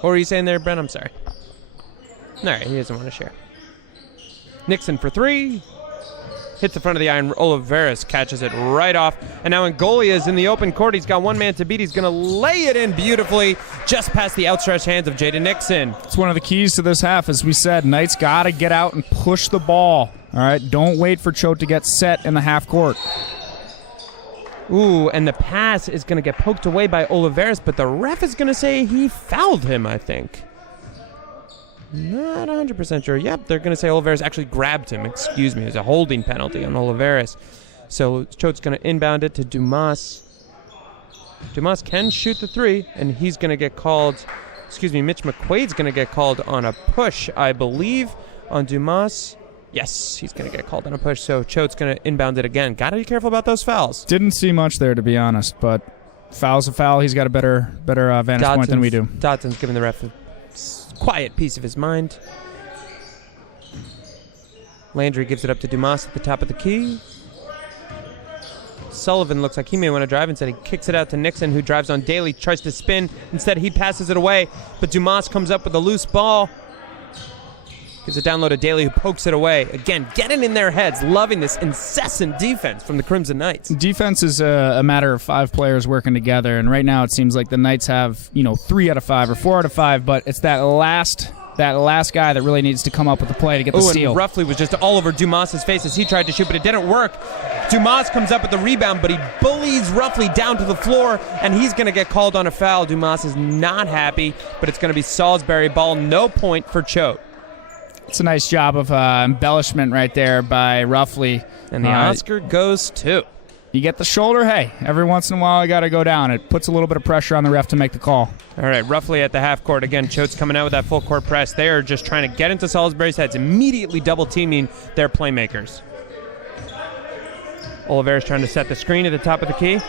What were you saying there, Brent? I'm sorry. All right, he doesn't want to share. Nixon for 3. Hits the front of the iron. Olivares catches it right off. And now Angolia is in the open court. He's got one man to beat. He's going to lay it in beautifully just past the outstretched hands of Jaden Nixon. It's one of the keys to this half. As we said, Knights got to get out and push the ball. All right, don't wait for Choate to get set in the half court. Ooh, and the pass is going to get poked away by Olivares, but the ref is going to say he fouled him, I think. Not 100% sure. Yep, they're going to say Olivares actually grabbed him. Excuse me. There's a holding penalty on Olivares. So Choate's going to inbound it to Dumas. Dumas can shoot the 3, and he's going to get called. Mitch McQuaid's going to get called on a push, I believe, on Dumas. Yes, he's going to get called on a push, so Choate's going to inbound it again. Got to be careful about those fouls. Didn't see much there, to be honest, but foul's a foul. He's got a better vantage point than we do. Dotson's giving the ref a quiet piece of his mind. Landry gives it up to Dumas at the top of the key. Sullivan looks like he may want to drive. Instead, he kicks it out to Nixon, who drives on Daly, tries to spin. Instead, he passes it away, but Dumas comes up with a loose ball. Gives it down low to Daly, who pokes it away. Again, getting in their heads, loving this incessant defense from the Crimson Knights. Defense is a matter of 5 players working together, and right now it seems like the Knights have 3 out of 5 or 4 out of 5, but it's that last guy that really needs to come up with the play to get the steal. And Ruffley was just all over Dumas' face as he tried to shoot, but it didn't work. Dumas comes up with the rebound, but he bullies Ruffley down to the floor, and he's going to get called on a foul. Dumas is not happy, but it's going to be Salisbury ball. No point for Choate. It's a nice job of embellishment right there by Ruffley. And the Oscar goes to. You get the shoulder, hey, every once in a while I got to go down. It puts a little bit of pressure on the ref to make the call. All right, Ruffley at the half court. Again, Choate's coming out with that full court press. They are just trying to get into Salisbury's heads, immediately double-teaming their playmakers. Oliveira's trying to set the screen at the top of the key.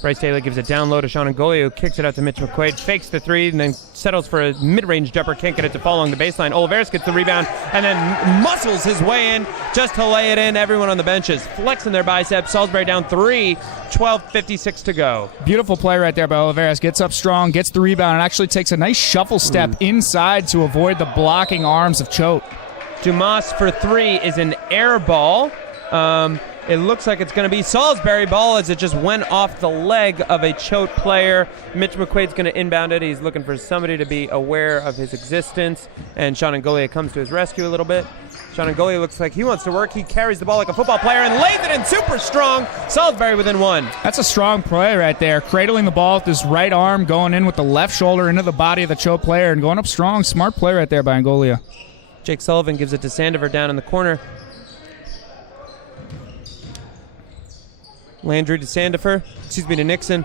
Bryce Taylor gives it down low to Sean Ngoli, who kicks it out to Mitch McQuaid, fakes the 3, and then settles for a mid-range jumper. Can't get it to fall along the baseline. Oliveris gets the rebound and then muscles his way in just to lay it in. Everyone on the bench is flexing their biceps. Salisbury down 3, 12:56 to go. Beautiful play right there by Oliveris. Gets up strong, gets the rebound, and actually takes a nice shuffle step inside to avoid the blocking arms of Choate. Dumas for 3 is an air ball. It looks like it's going to be Salisbury ball as it just went off the leg of a Choate player. Mitch McQuaid's going to inbound it. He's looking for somebody to be aware of his existence. And Sean Ngoli comes to his rescue a little bit. Sean Ngoli looks like he wants to work. He carries the ball like a football player and lays it in super strong. Salisbury within 1. That's a strong play right there. Cradling the ball with his right arm, going in with the left shoulder into the body of the Choate player and going up strong. Smart play right there by Angolia. Jake Sullivan gives it to Sandover down in the corner. Landry to Sandifer. To Nixon.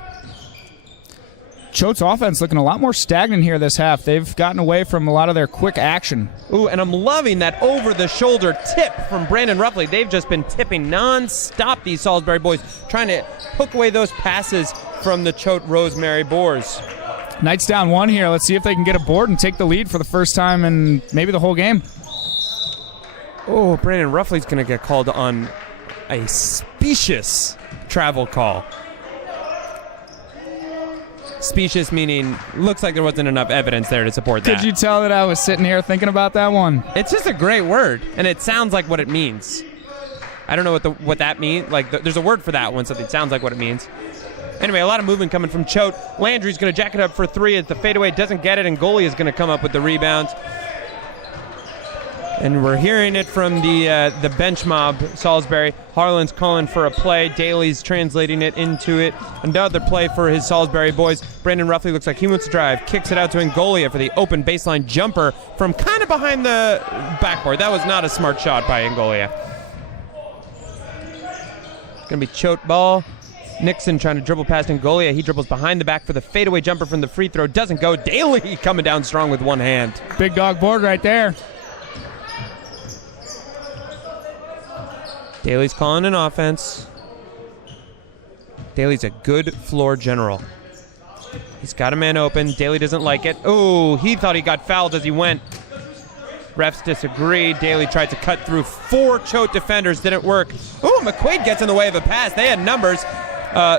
Choate's offense looking a lot more stagnant here this half. They've gotten away from a lot of their quick action. Ooh, and I'm loving that over-the-shoulder tip from Brandon Ruffley. They've just been tipping non-stop, these Salisbury boys, trying to hook away those passes from the Choate Rosemary Boars. Knights down 1 here. Let's see if they can get a board and take the lead for the first time in maybe the whole game. Oh, Brandon Ruffley's going to get called on a specious travel call. Specious meaning looks like there wasn't enough evidence there to support that. Could you tell that I was sitting here thinking about that one? It's just a great word, and it sounds like what it means. I don't know what that means. There's a word for that when something sounds like what it means. Anyway, a lot of movement coming from Choate. Landry's going to jack it up for 3 as the fadeaway doesn't get it, and Ngoli is going to come up with the rebound. And we're hearing it from the bench mob, Salisbury. Harlan's calling for a play. Daly's translating it into it. Another play for his Salisbury boys. Brandon Ruffley looks like he wants to drive. Kicks it out to Angolia for the open baseline jumper from kind of behind the backboard. That was not a smart shot by Angolia. It's going to be Choate ball. Nixon trying to dribble past Angolia. He dribbles behind the back for the fadeaway jumper from the free throw. Doesn't go. Daly coming down strong with one hand. Big dog board right there. Daly's calling an offense. Daly's a good floor general. He's got a man open. Daly doesn't like it. Oh, he thought he got fouled as he went. Refs disagree. Daly tried to cut through 4 Choate defenders. Didn't work. Oh, McQuaid gets in the way of a pass. They had numbers.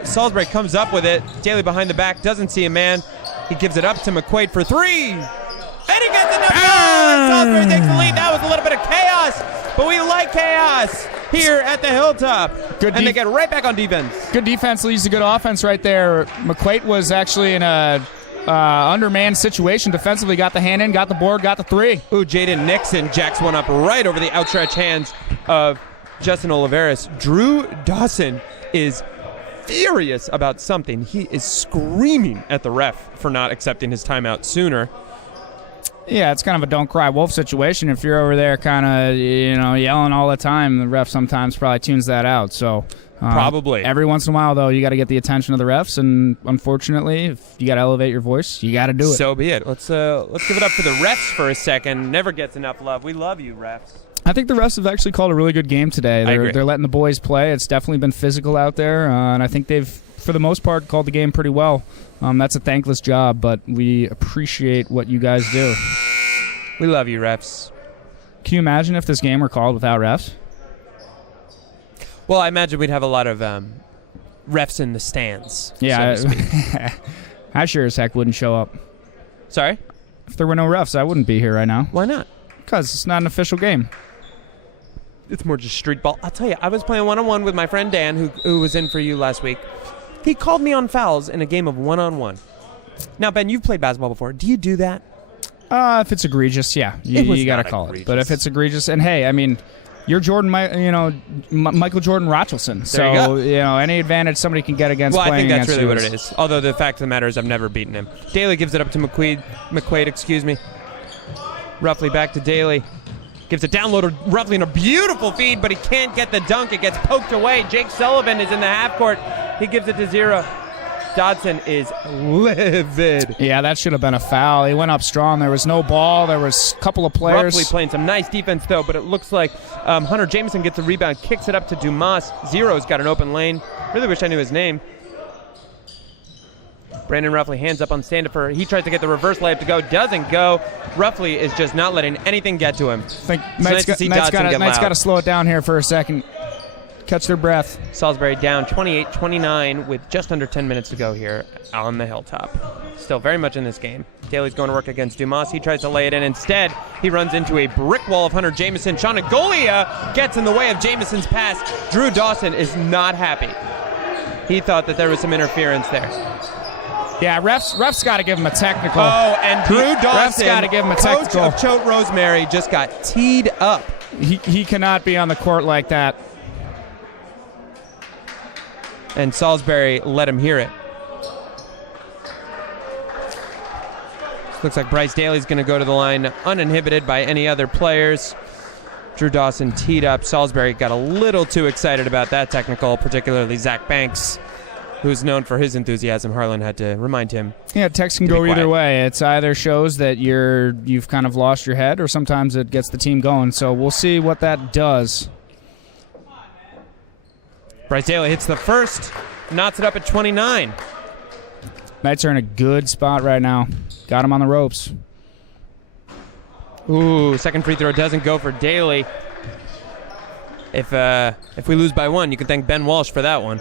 Salisbury comes up with it. Daly behind the back. Doesn't see a man. He gives it up to McQuaid for 3. And he gets enough. Salisbury takes the lead. That was a little bit of chaos. But we like chaos here at the Hilltop. And they get right back on defense. Good defense leads to good offense right there. McQuaid was actually in a undermanned situation defensively. Got the hand in, got the board, got the 3. Ooh, Jaden Nixon jacks one up right over the outstretched hands of Justin Oliveris. Drew Dawson is furious about something. He is screaming at the ref for not accepting his timeout sooner. Yeah, it's kind of a don't cry wolf situation. If you're over there kind of, yelling all the time, the ref sometimes probably tunes that out. So probably. Every once in a while, though, you got to get the attention of the refs, and unfortunately, if you got to elevate your voice, you got to do it. So be it. Let's give it up for the refs for a second. Never gets enough love. We love you, refs. I think the refs have actually called a really good game today. I agree. They're letting the boys play. It's definitely been physical out there, and I think they've for the most part, called the game pretty well. That's a thankless job, but we appreciate what you guys do. We love you, refs. Can you imagine if this game were called without refs? Well, I imagine we'd have a lot of refs in the stands. Yeah, so to speak. I sure as heck wouldn't show up. Sorry? If there were no refs, I wouldn't be here right now. Why not? Because it's not an official game. It's more just street ball. I'll tell you, I was playing one-on-one with my friend Dan, who was in for you last week. He called me on fouls in a game of one-on-one. Now, Ben, you've played basketball before. Do you do that? If it's egregious, yeah, you got to call it. But if it's egregious, and hey, I mean, you're Michael Jordan Rochelson. So, any advantage somebody can get against playing against you. Well, I think that's really what it is. Although the fact of the matter is I've never beaten him. Daly gives it up to McQuaid. Roughly back to Daly. Gives it down low to Roughly in a beautiful feed, but he can't get the dunk. It gets poked away. Jake Sullivan is in the half court. He gives it to Zero. Dodson is livid. Yeah, that should have been a foul. He went up strong. There was no ball. There was a couple of players. Roughly playing some nice defense, though, but it looks like Hunter Jameson gets a rebound, kicks it up to Dumas. Zero's got an open lane. Really wish I knew his name. Brandon Roughly hands up on Sandifer. He tries to get the reverse layup to go. Doesn't go. Roughly is just not letting anything get to him. I think Knight's got to slow it down here for a second. Catch their breath. Salisbury down 28-29 with just under 10 minutes to go here on the hilltop. Still very much in this game. Daly's going to work against Dumas. He tries to lay it in. Instead, he runs into a brick wall of Hunter Jameson. Sean Agolia gets in the way of Jameson's pass. Drew Dawson is not happy. He thought that there was some interference there. Yeah, refs got to give him a technical. Oh, and Drew Dawson, refs got to give him a technical. Coach of Choate Rosemary, just got teed up. He cannot be on the court like that. And Salisbury let him hear it. Looks like Bryce Daly's going to go to the line uninhibited by any other players. Drew Dawson teed up. Salisbury got a little too excited about that technical, particularly Zach Banks, who's known for his enthusiasm. Harlan had to remind him. Yeah, text can go either way. It's either shows that you've kind of lost your head, or sometimes it gets the team going. So we'll see what that does. Bryce Daly hits the first, knots it up at 29. Knights are in a good spot right now. Got him on the ropes. Ooh, second free throw doesn't go for Daly. If we lose by one, you can thank Ben Walsh for that one,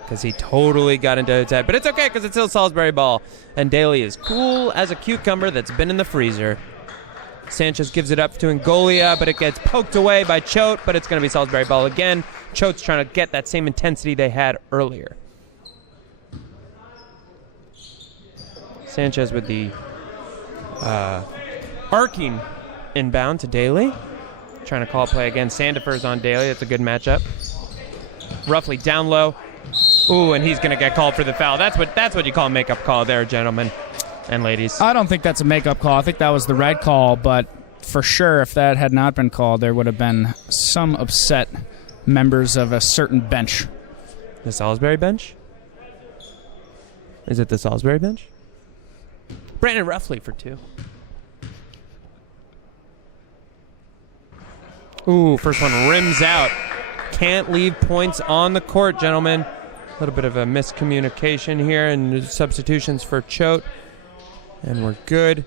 because he totally got into his head. But it's okay, because it's still Salisbury ball. And Daly is cool as a cucumber that's been in the freezer. Sanchez gives it up to Ngolia, but it gets poked away by Choate, but it's going to be Salisbury ball again. Choate's trying to get that same intensity they had earlier. Sanchez with the arcing inbound to Daly. Trying to call a play again. Sandifer's on Daly. That's a good matchup. Roughly down low. Ooh, and he's going to get called for the foul. That's what you call a makeup call there, gentlemen and ladies. I don't think that's a makeup call. I think that was the red call, but for sure, if that had not been called, there would have been some upset members of a certain bench. The Salisbury bench? Is it the Salisbury bench? Brandon Roughly for two. Ooh, first one rims out. Can't leave points on the court, gentlemen. A little bit of a miscommunication here, and substitutions for Choate. And we're good.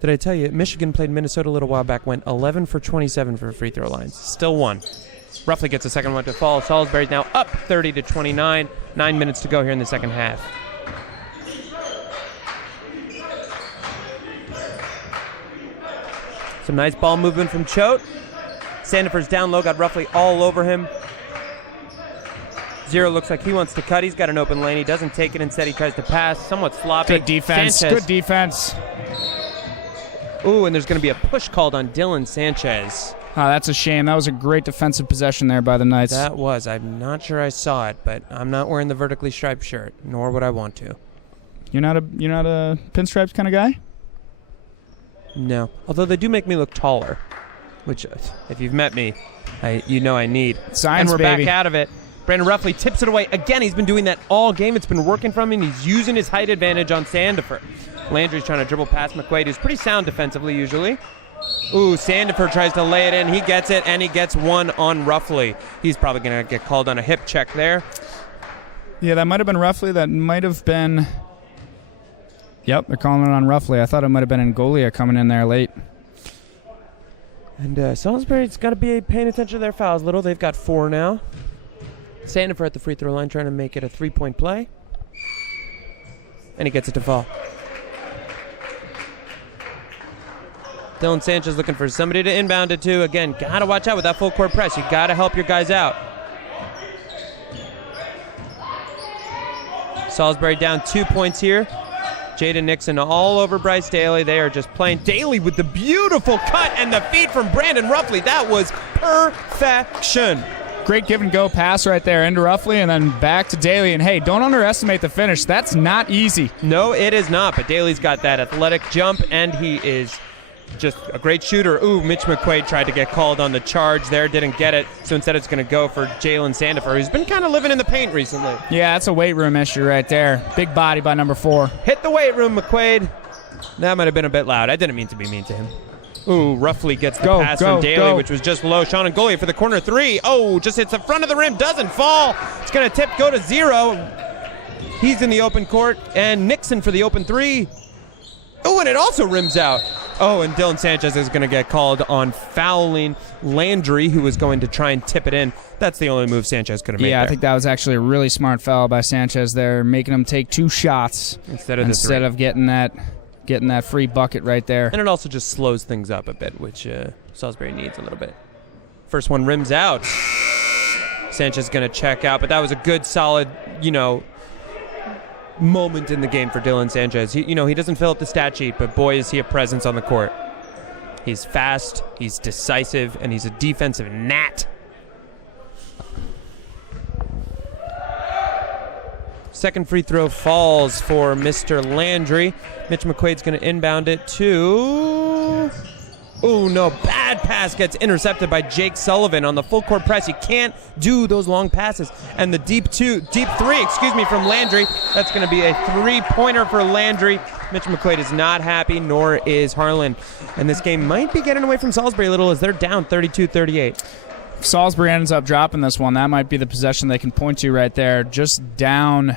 Did I tell you, Michigan played Minnesota a little while back, went 11 for 27 for free throw lines. Still won. Roughly gets a second one to fall. Salisbury's now up 30-29. 9 minutes to go here in the second half. Some nice ball movement from Choate. Sandifer's down low, got Roughly all over him. Zero looks like he wants to cut. He's got an open lane. He doesn't take it. Instead, he tries to pass. Somewhat sloppy. Good defense. Sanchez. Good defense. Ooh, and there's going to be a push called on Dylan Sanchez. Oh, that's a shame. That was a great defensive possession there by the Knights. That was. I'm not sure I saw it, but I'm not wearing the vertically striped shirt, nor would I want to. You're not a pinstripes kind of guy? No. Although they do make me look taller, which, if you've met me, you know I need. Science, and we're baby. back out of it. Brandon Roughly tips it away. Again, he's been doing that all game. It's been working from him. He's using his height advantage on Sandifer. Landry's trying to dribble past McQuaid, who's pretty sound defensively usually. Ooh, Sandifer tries to lay it in. He gets it, and he gets one on Roughly. He's probably going to get called on a hip check there. Yeah, that might have been roughly. That might have been... Yep, they're calling it on roughly. I thought it might have been Angolia coming in there late. And Salisbury's got to be paying attention to their fouls a little. They've got 4 now. Sandifer at the free throw line trying to make it a 3-point play. And he gets it to fall. Dylan Sanchez looking for somebody to inbound it to. Again, got to watch out with that full court press. You got to help your guys out. Salisbury down 2 points here. Jaden Nixon all over Bryce Daly. They are just playing. Daly with the beautiful cut and the feed from Brandon Ruffley. That was perfection. Great give-and-go pass right there into Ruffley and then back to Daly. And, hey, don't underestimate the finish. That's not easy. No, it is not. But Daly's got that athletic jump, and he is just a great shooter. Ooh, Mitch McQuaid tried to get called on the charge there. Didn't get it. So instead it's going to go for Jalen Sandifer, who's been kind of living in the paint recently. Yeah, that's a weight room issue right there. Big body by number 4. Hit the weight room, McQuaid. That might have been a bit loud. I didn't mean to be mean to him. Ooh, roughly gets the pass from Daly, which was just low. Sean Angolia for the corner 3. Oh, just hits the front of the rim. Doesn't fall. It's going to go to 0. He's in the open court. And Nixon for the open 3. Oh, and it also rims out. Oh, and Dylan Sanchez is going to get called on fouling Landry, who was going to try and tip it in. That's the only move Sanchez could have made. Yeah, there. I think that was actually a really smart foul by Sanchez there, making him take 2 shots instead of getting that free bucket right there. And it also just slows things up a bit, which Salisbury needs a little bit. First one rims out. Sanchez going to check out, but that was a good, solid, moment in the game for Dylan Sanchez. He doesn't fill up the stat sheet, but boy, is he a presence on the court. He's fast, he's decisive, and he's a defensive gnat. Second free throw falls for Mr. Landry. Mitch McQuaid's going to inbound it to... Oh, no. Bad pass gets intercepted by Jake Sullivan on the full court press. You can't do those long passes. And the deep 3, from Landry. That's going to be a 3-pointer for Landry. Mitch McQuaid is not happy, nor is Harlan. And this game might be getting away from Salisbury a little as they're down 32-38. If Salisbury ends up dropping this one, that might be the possession they can point to right there. Just down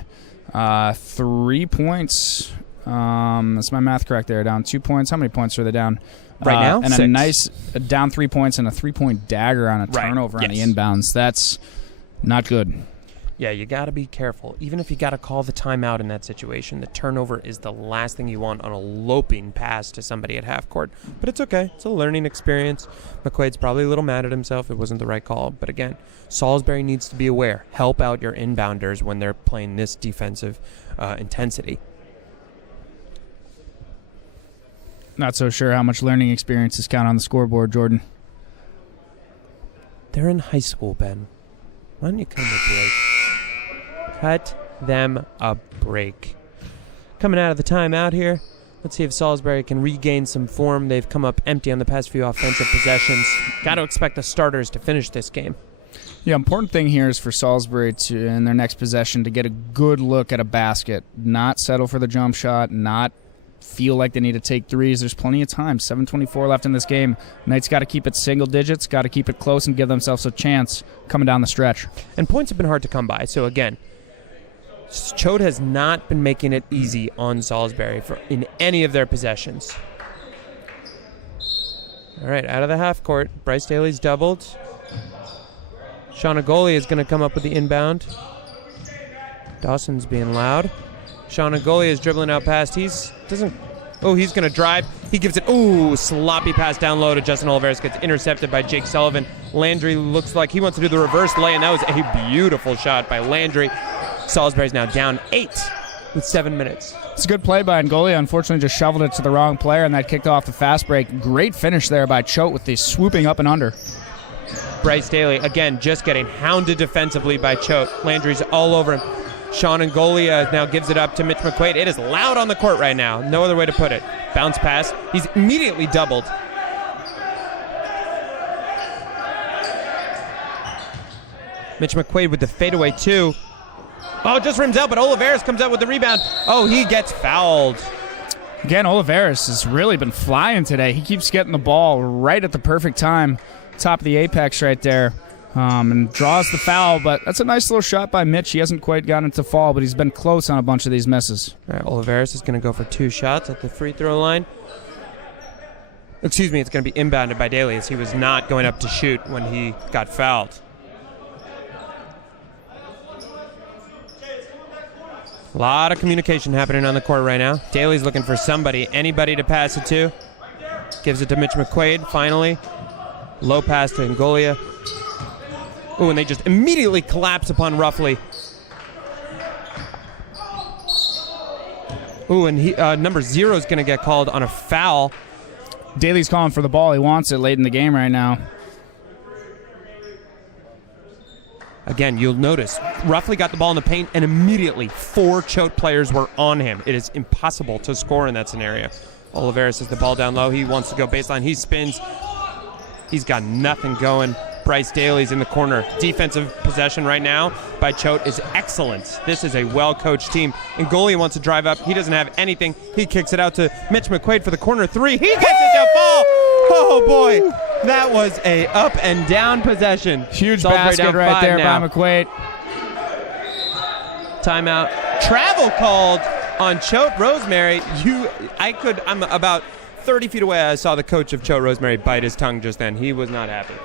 3 points. That's my math correct there. Down 2 points. How many points are they down? Right now? And 6. a nice down 3 points and a 3-point dagger on a turnover on the inbounds. That's not good. Yeah, you got to be careful. Even if you got to call the timeout in that situation, the turnover is the last thing you want on a loping pass to somebody at half court. But it's okay. It's a learning experience. McQuaid's probably a little mad at himself. It wasn't the right call. But again, Salisbury needs to be aware. Help out your inbounders when they're playing this defensive intensity. Not so sure how much learning experience is counted on the scoreboard, Jordan. They're in high school, Ben. Why don't you cut them a break? Cut them a break. Coming out of the timeout here. Let's see if Salisbury can regain some form. They've come up empty on the past few offensive possessions. Got to expect the starters to finish this game. Yeah, important thing here is for Salisbury to, in their next possession, to get a good look at a basket. Not settle for the jump shot, not feel like they need to take threes. There's plenty of time. 7:24 left in this game. Knights got to keep it single digits, got to keep it close and give themselves a chance coming down the stretch. And points have been hard to come by. So again, Choate has not been making it easy on Salisbury in any of their possessions. All right, out of the half court, Bryce Daly's doubled. Sean Agoli is going to come up with the inbound. Dawson's being loud. Sean Agoli is dribbling out past. He's going to drive. He gives it, sloppy pass down low to Justin Oliveris. Gets intercepted by Jake Sullivan. Landry looks like he wants to do the reverse lay, and that was a beautiful shot by Landry. Salisbury's now down 8 with 7 minutes. It's a good play by Angolia. Unfortunately, just shoveled it to the wrong player, and that kicked off the fast break. Great finish there by Choate with the swooping up and under. Bryce Daly, again, just getting hounded defensively by Choate. Landry's all over him. Sean Angolia now gives it up to Mitch McQuaid. It is loud on the court right now. No other way to put it. Bounce pass. He's immediately doubled. Mitch McQuaid with the fadeaway 2. Oh, just rims out, but Oliveris comes out with the rebound. Oh, he gets fouled. Again, Oliveris has really been flying today. He keeps getting the ball right at the perfect time. Top of the apex right there. and draws the foul, but that's a nice little shot by Mitch. He hasn't quite gotten it to fall, but he's been close on a bunch of these misses. All right, Oliveris is going to go for 2 shots at the free throw line. Excuse me, it's going to be inbounded by Daly as he was not going up to shoot when he got fouled. A lot of communication happening on the court right now. Daly's looking for anybody to pass it to. Gives it to Mitch McQuaid, finally. Low pass to Ngolia. Ooh, and they just immediately collapse upon Ruffley. Ooh, and number 0 is going to get called on a foul. Daly's calling for the ball. He wants it late in the game right now. Again, you'll notice, Ruffley got the ball in the paint, and immediately 4 Choate players were on him. It is impossible to score in that scenario. Oliveris has the ball down low. He wants to go baseline. He spins. He's got nothing going. Bryce Daly's in the corner. Defensive possession right now by Choate is excellent. This is a well-coached team. Ngolia wants to drive up. He doesn't have anything. He kicks it out to Mitch McQuaid for the corner 3. He gets it to fall. Oh, boy. That was a up and down possession. Huge basket right there by McQuaid. Timeout. Travel called on Choate Rosemary. I'm about 30 feet away. I saw the coach of Choate Rosemary bite his tongue just then. He was not happy.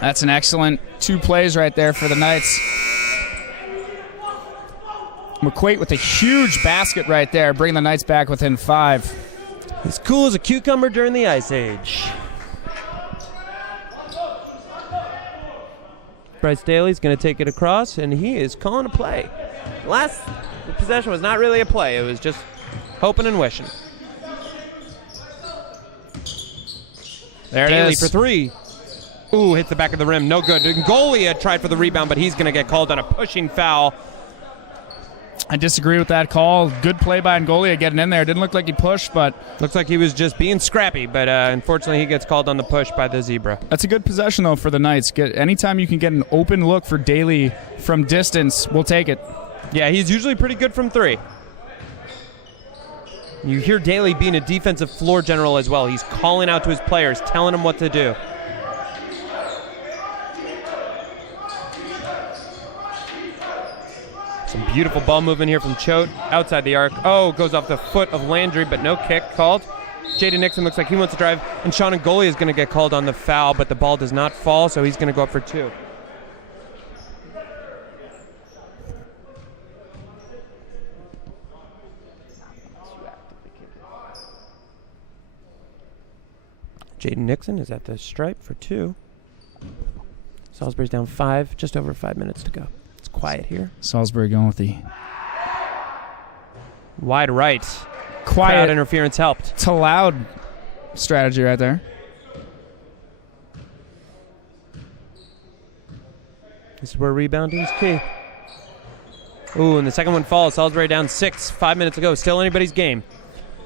That's an excellent 2 plays right there for the Knights. McQuaid with a huge basket right there, bringing the Knights back within 5. He's cool as a cucumber during the Ice Age. Bryce Daly's going to take it across, and he is calling a play. Last possession was not really a play. It was just hoping and wishing. There it Daly is. for 3. Ooh, hits the back of the rim. No good. Ngolia tried for the rebound, but he's going to get called on a pushing foul. I disagree with that call. Good play by Ngolia getting in there. Didn't look like he pushed, but... Looks like he was just being scrappy, but unfortunately he gets called on the push by the Zebra. That's a good possession, though, for the Knights. Anytime you can get an open look for Daly from distance, we'll take it. Yeah, he's usually pretty good from 3. You hear Daly being a defensive floor general as well. He's calling out to his players, telling them what to do. Some beautiful ball movement here from Choate. Outside the arc. Oh, goes off the foot of Landry, but no kick called. Jaden Nixon looks like he wants to drive, and Sean Ngolia is going to get called on the foul, but the ball does not fall, so he's going to go up for 2. Jaden Nixon is at the stripe for 2. Salisbury's down 5, just over 5 minutes to go. It's quiet here. Salisbury going with the wide right. Quiet Crowd interference helped. It's a loud strategy right there. This is where rebounding is key. Ooh, and the second one falls. Salisbury down 6, 5 minutes to go. Still anybody's game.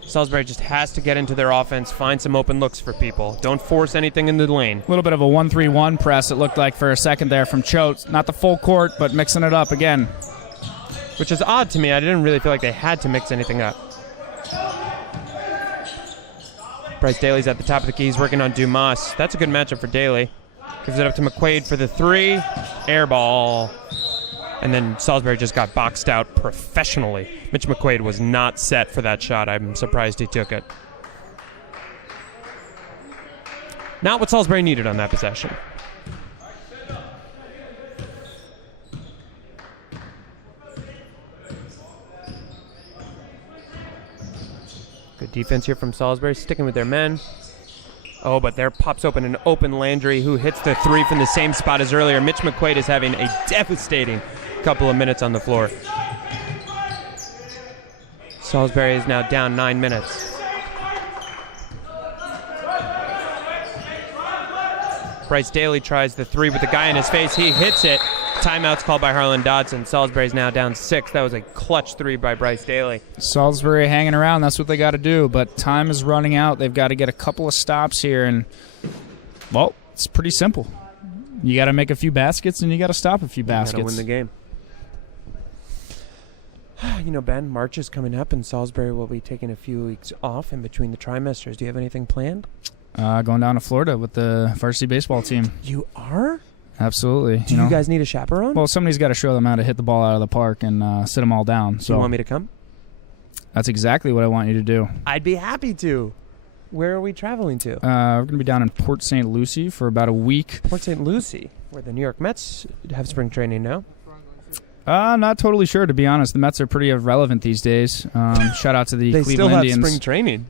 Salisbury just has to get into their offense, find some open looks for people. Don't force anything in the lane. A little bit of a 1-3-1 press, it looked like for a second there from Choate. Not the full court, but mixing it up again. Which is odd to me. I didn't really feel like they had to mix anything up. Bryce Daly's at the top of the key. He's working on Dumas. That's a good matchup for Daly. Gives it up to McQuaid for the 3. Air ball. And then Salisbury just got boxed out professionally. Mitch McQuaid was not set for that shot. I'm surprised he took it. Not what Salisbury needed on that possession. Good defense here from Salisbury, sticking with their men. Oh, but there pops open an open Landry who hits the 3 from the same spot as earlier. Mitch McQuaid is having a devastating couple of minutes on the floor. Salisbury is now down 9 minutes. Bryce Daly tries the 3 with the guy in his face. He hits it. Timeout's called by Harlan Dodson. Salisbury's now down 6. That was a clutch 3 by Bryce Daly. Salisbury hanging around. That's what they got to do. But time is running out. They've got to get a couple of stops here. And, well, it's pretty simple. You got to make a few baskets and you got to stop a few baskets. You got to win the game. You know, Ben, March is coming up, and Salisbury will be taking a few weeks off in between the trimesters. Do you have anything planned? Going down to Florida with the varsity baseball team. You are? Absolutely. Do you guys need a chaperone? Well, somebody's got to show them how to hit the ball out of the park and sit them all down. So you want me to come? That's exactly what I want you to do. I'd be happy to. Where are we traveling to? We're going to be down in Port St. Lucie for about a week. Port St. Lucie, where the New York Mets have spring training now. Not totally sure, to be honest. The Mets are pretty irrelevant these days. Shout out to the they Cleveland still have Indians. Spring training.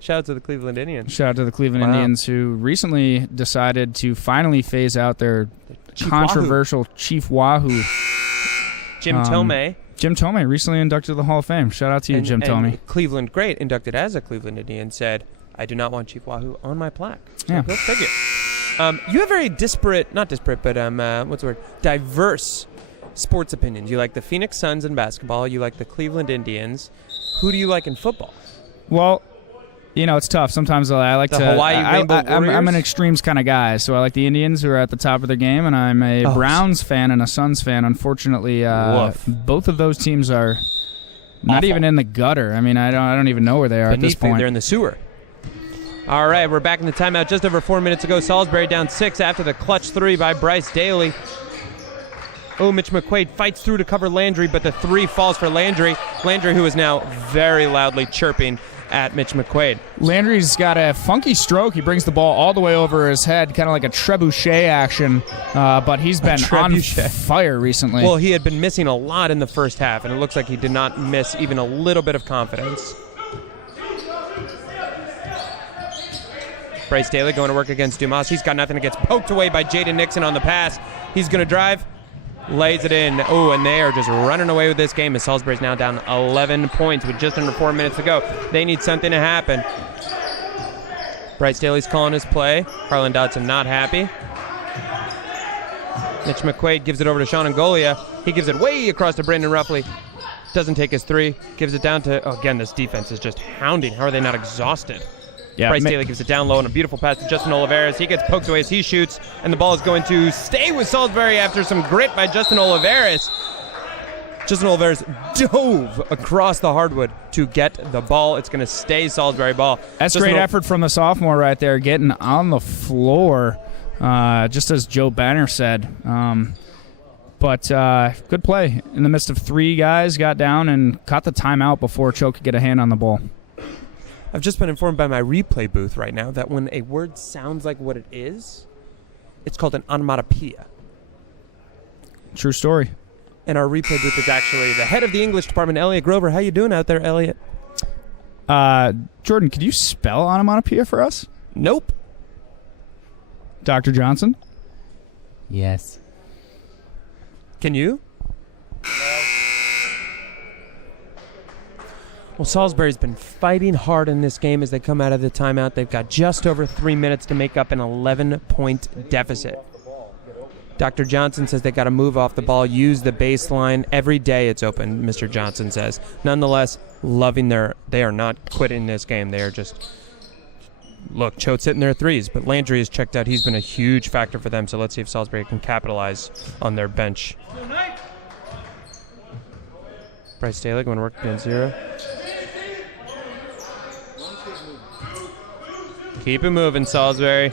Shout out to the Cleveland Indians. Shout out to the Cleveland Indians, who recently decided to finally phase out their controversial Chief Wahoo. Jim Tomei. Jim Tomei recently inducted to the Hall of Fame. Shout out to you, Jim Tomei. Cleveland great, inducted as a Cleveland Indian, said, I do not want Chief Wahoo on my plaque. So Yeah. go figure. You have very diverse sports opinions. You like the Phoenix Suns in basketball. You like the Cleveland Indians. Who do you like in football? Well, it's tough. Sometimes I like the Hawaii Rainbow Warriors? I'm an extremes kind of guy, so I like the Indians, who are at the top of their game, and I'm a Browns fan and a Suns fan. Unfortunately, both of those teams are not even in the gutter. I mean, I don't even know where they are at this point. They're in the sewer. All right, we're back in the timeout just over 4 minutes ago. Salisbury down 6 after the clutch 3 by Bryce Daly. Oh, Mitch McQuaid fights through to cover Landry, but the 3 falls for Landry. Landry, who is now very loudly chirping at Mitch McQuaid. Landry's got a funky stroke. He brings the ball all the way over his head, kind of like a trebuchet action, but he's been on fire recently. Well, he had been missing a lot in the first half, and it looks like he did not miss even a little bit of confidence. Bryce Daly going to work against Dumas. He's got nothing. It gets poked away by Jaden Nixon on the pass. He's going to drive. Lays it in. Oh, and they are just running away with this game as Salisbury's now down 11 points with just under 4 minutes to go. They need something to happen. Bryce Daly's calling his play. Harlan Dodson not happy. Mitch McQuaid gives it over to Sean Angolia. He gives it way across to Brandon Ruffley. Doesn't take his 3. Gives it down to, again, this defense is just hounding. How are they not exhausted? Yeah, Bryce Daly gives it down low, and a beautiful pass to Justin Olivares. He gets poked away as he shoots, and the ball is going to stay with Salisbury after some grit by Justin Olivares. Justin Olivares dove across the hardwood to get the ball. It's going to stay Salisbury ball. That's great effort from the sophomore right there, getting on the floor, just as Joe Banner said. But good play. In the midst of 3 guys, got down and caught the timeout before Choate could get a hand on the ball. I've just been informed by my replay booth right now that when a word sounds like what it is, it's called an onomatopoeia. True story. And our replay booth is actually the head of the English department, Elliot Grover. How you doing out there, Elliot? Jordan, could you spell onomatopoeia for us? Nope. Dr. Johnson? Yes. Can you? Well, Salisbury's been fighting hard in this game as they come out of the timeout. They've got just over 3 minutes to make up an 11-point deficit. Dr. Johnson says they got to move off the ball, use the baseline. Every day it's open, Mr. Johnson says. Nonetheless, they are not quitting this game. They are just, look, Choate's hitting their 3s, but Landry has checked out. He's been a huge factor for them, so let's see if Salisbury can capitalize on their bench. Bryce Daly going to work against 0. Keep it moving, Salisbury.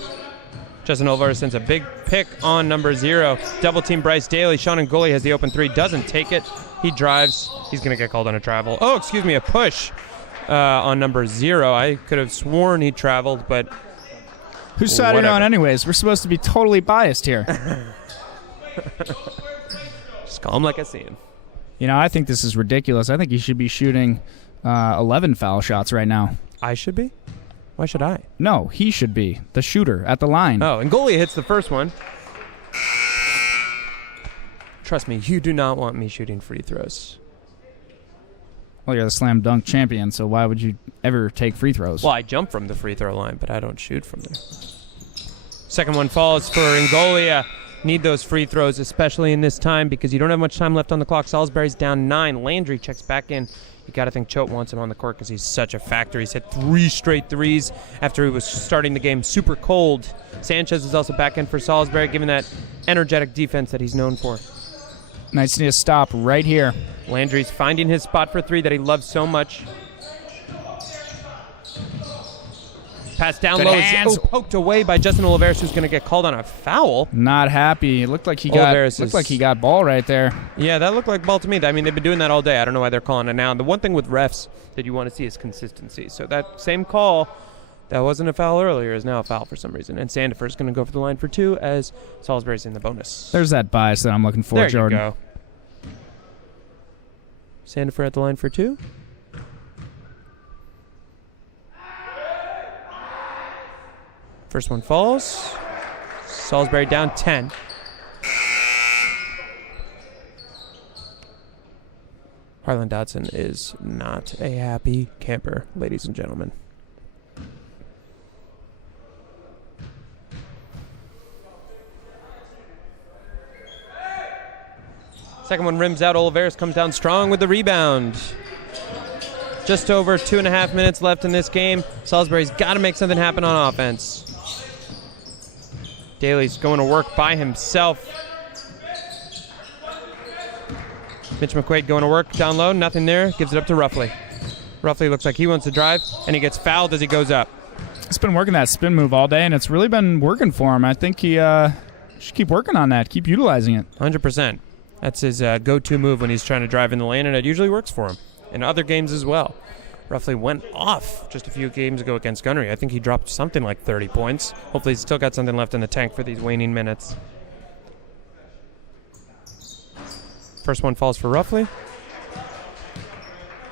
Justin Olivares sends a big pick on number 0. Double team Bryce Daly. Sean Ngoli has the open 3. Doesn't take it. He drives. He's going to get called on a travel. Oh, excuse me, a push on number 0. I could have sworn he traveled, but whose side are you on anyways? We're supposed to be totally biased here. Just call him like I see him. I think this is ridiculous. I think he should be shooting 11 foul shots right now. I should be? Why should I? No, he should be the shooter at the line. Oh, and Golia hits the first one. Trust me, you do not want me shooting free throws. Well, you're the slam dunk champion, so why would you ever take free throws? Well, I jump from the free throw line, but I don't shoot from there. Second one falls for Ngolia. Need those free throws, especially in this time, because you don't have much time left on the clock. Salisbury's down 9. Landry checks back in. You got to think Choate wants him on the court because he's such a factor. He's hit 3 straight 3s after he was starting the game super cold. Sanchez is also back in for Salisbury, giving that energetic defense that he's known for. Nice to stop right here. Landry's finding his spot for 3 that he loves so much. Pass down Good low. hands. Poked away by Justin Oliveris, who's going to get called on a foul. Not happy. It looked like he got ball right there. Yeah, that looked like ball to me. I mean, they've been doing that all day. I don't know why they're calling it now. The one thing with refs that you want to see is consistency. So that same call that wasn't a foul earlier is now a foul for some reason. And Sandifer's going to go for the line for 2 as Salisbury's in the bonus. There's that bias that I'm looking for, there Jordan. You go. Sandifer at the line for 2. First one falls. Salisbury down 10. Harlan Dodson is not a happy camper, ladies and gentlemen. Second one rims out. Oliveris comes down strong with the rebound. Just over 2.5 minutes left in this game. Salisbury's got to make something happen on offense. Daly's going to work by himself. Mitch McQuaid going to work down low. Nothing there. Gives it up to Ruffley. Ruffley looks like he wants to drive, and he gets fouled as he goes up. He's been working that spin move all day, and it's really been working for him. I think he should keep working on that, keep utilizing it. 100%. That's his go-to move when he's trying to drive in the lane, and it usually works for him. In other games as well. Ruffley went off just a few games ago against Gunnery. I think he dropped something like 30 points. Hopefully he's still got something left in the tank for these waning minutes. First one falls for Ruffley.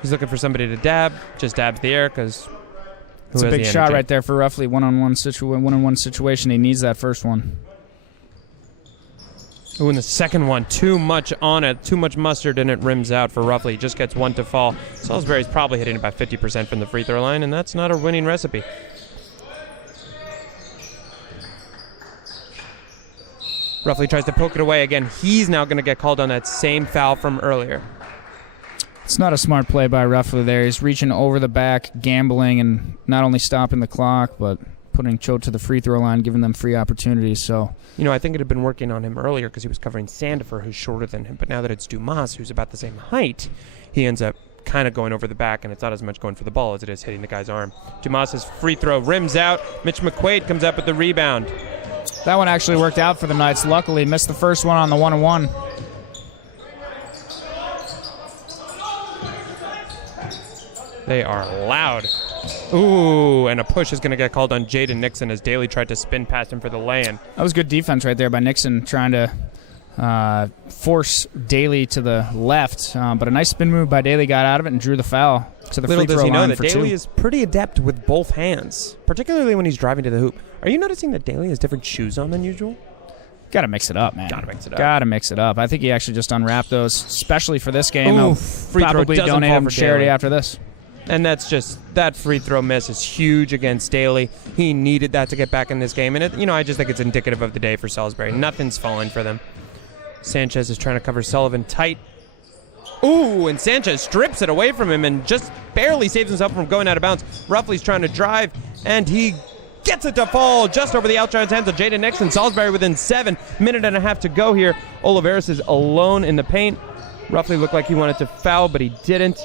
He's looking for somebody to dab. Just dabs the air because it's a big shot right there for Ruffley. One-on-one situation. He needs that first one. Ooh, and the second one, too much on it, too much mustard, and it rims out for Ruffley. He just gets one to fall. Salisbury's probably hitting about 50% from the free throw line, and that's not a winning recipe. Ruffley tries to poke it away again. He's now going to get called on that same foul from earlier. It's not a smart play by Ruffley there. He's reaching over the back, gambling, and not only stopping the clock, but putting Choate to the free throw line, giving them free opportunities. So, I think it had been working on him earlier because he was covering Sandifer, who's shorter than him. But now that it's Dumas, who's about the same height, he ends up kind of going over the back, and it's not as much going for the ball as it is hitting the guy's arm. Dumas's free throw rims out. Mitch McQuaid comes up with the rebound. That one actually worked out for the Knights. Luckily, missed the first one on the 1-on-1. They are loud. Ooh, and a push is going to get called on Jaden Nixon as Daly tried to spin past him for the lay-in. That was good defense right there by Nixon, trying to force Daly to the left. But a nice spin move by Daly, got out of it and drew the foul to the free throw line for 2. Little does he know that Daly is pretty adept with both hands, particularly when he's driving to the hoop. Are you noticing that Daly has different shoes on than usual? Got to mix it up, man. Got to mix it up. I think he actually just unwrapped those, especially for this game. Ooh, He'll probably donate them to charity after this. And that's just, that free throw miss is huge against Daly. He needed that to get back in this game. And, I just think it's indicative of the day for Salisbury. Nothing's falling for them. Sanchez is trying to cover Sullivan tight. Ooh, and Sanchez strips it away from him and just barely saves himself from going out of bounds. Ruffley's trying to drive, and he gets it to fall just over the outside hands of Jaden Nixon. Salisbury within 7 minutes and a half to go here. Oliveris is alone in the paint. Ruffley looked like he wanted to foul, but he didn't.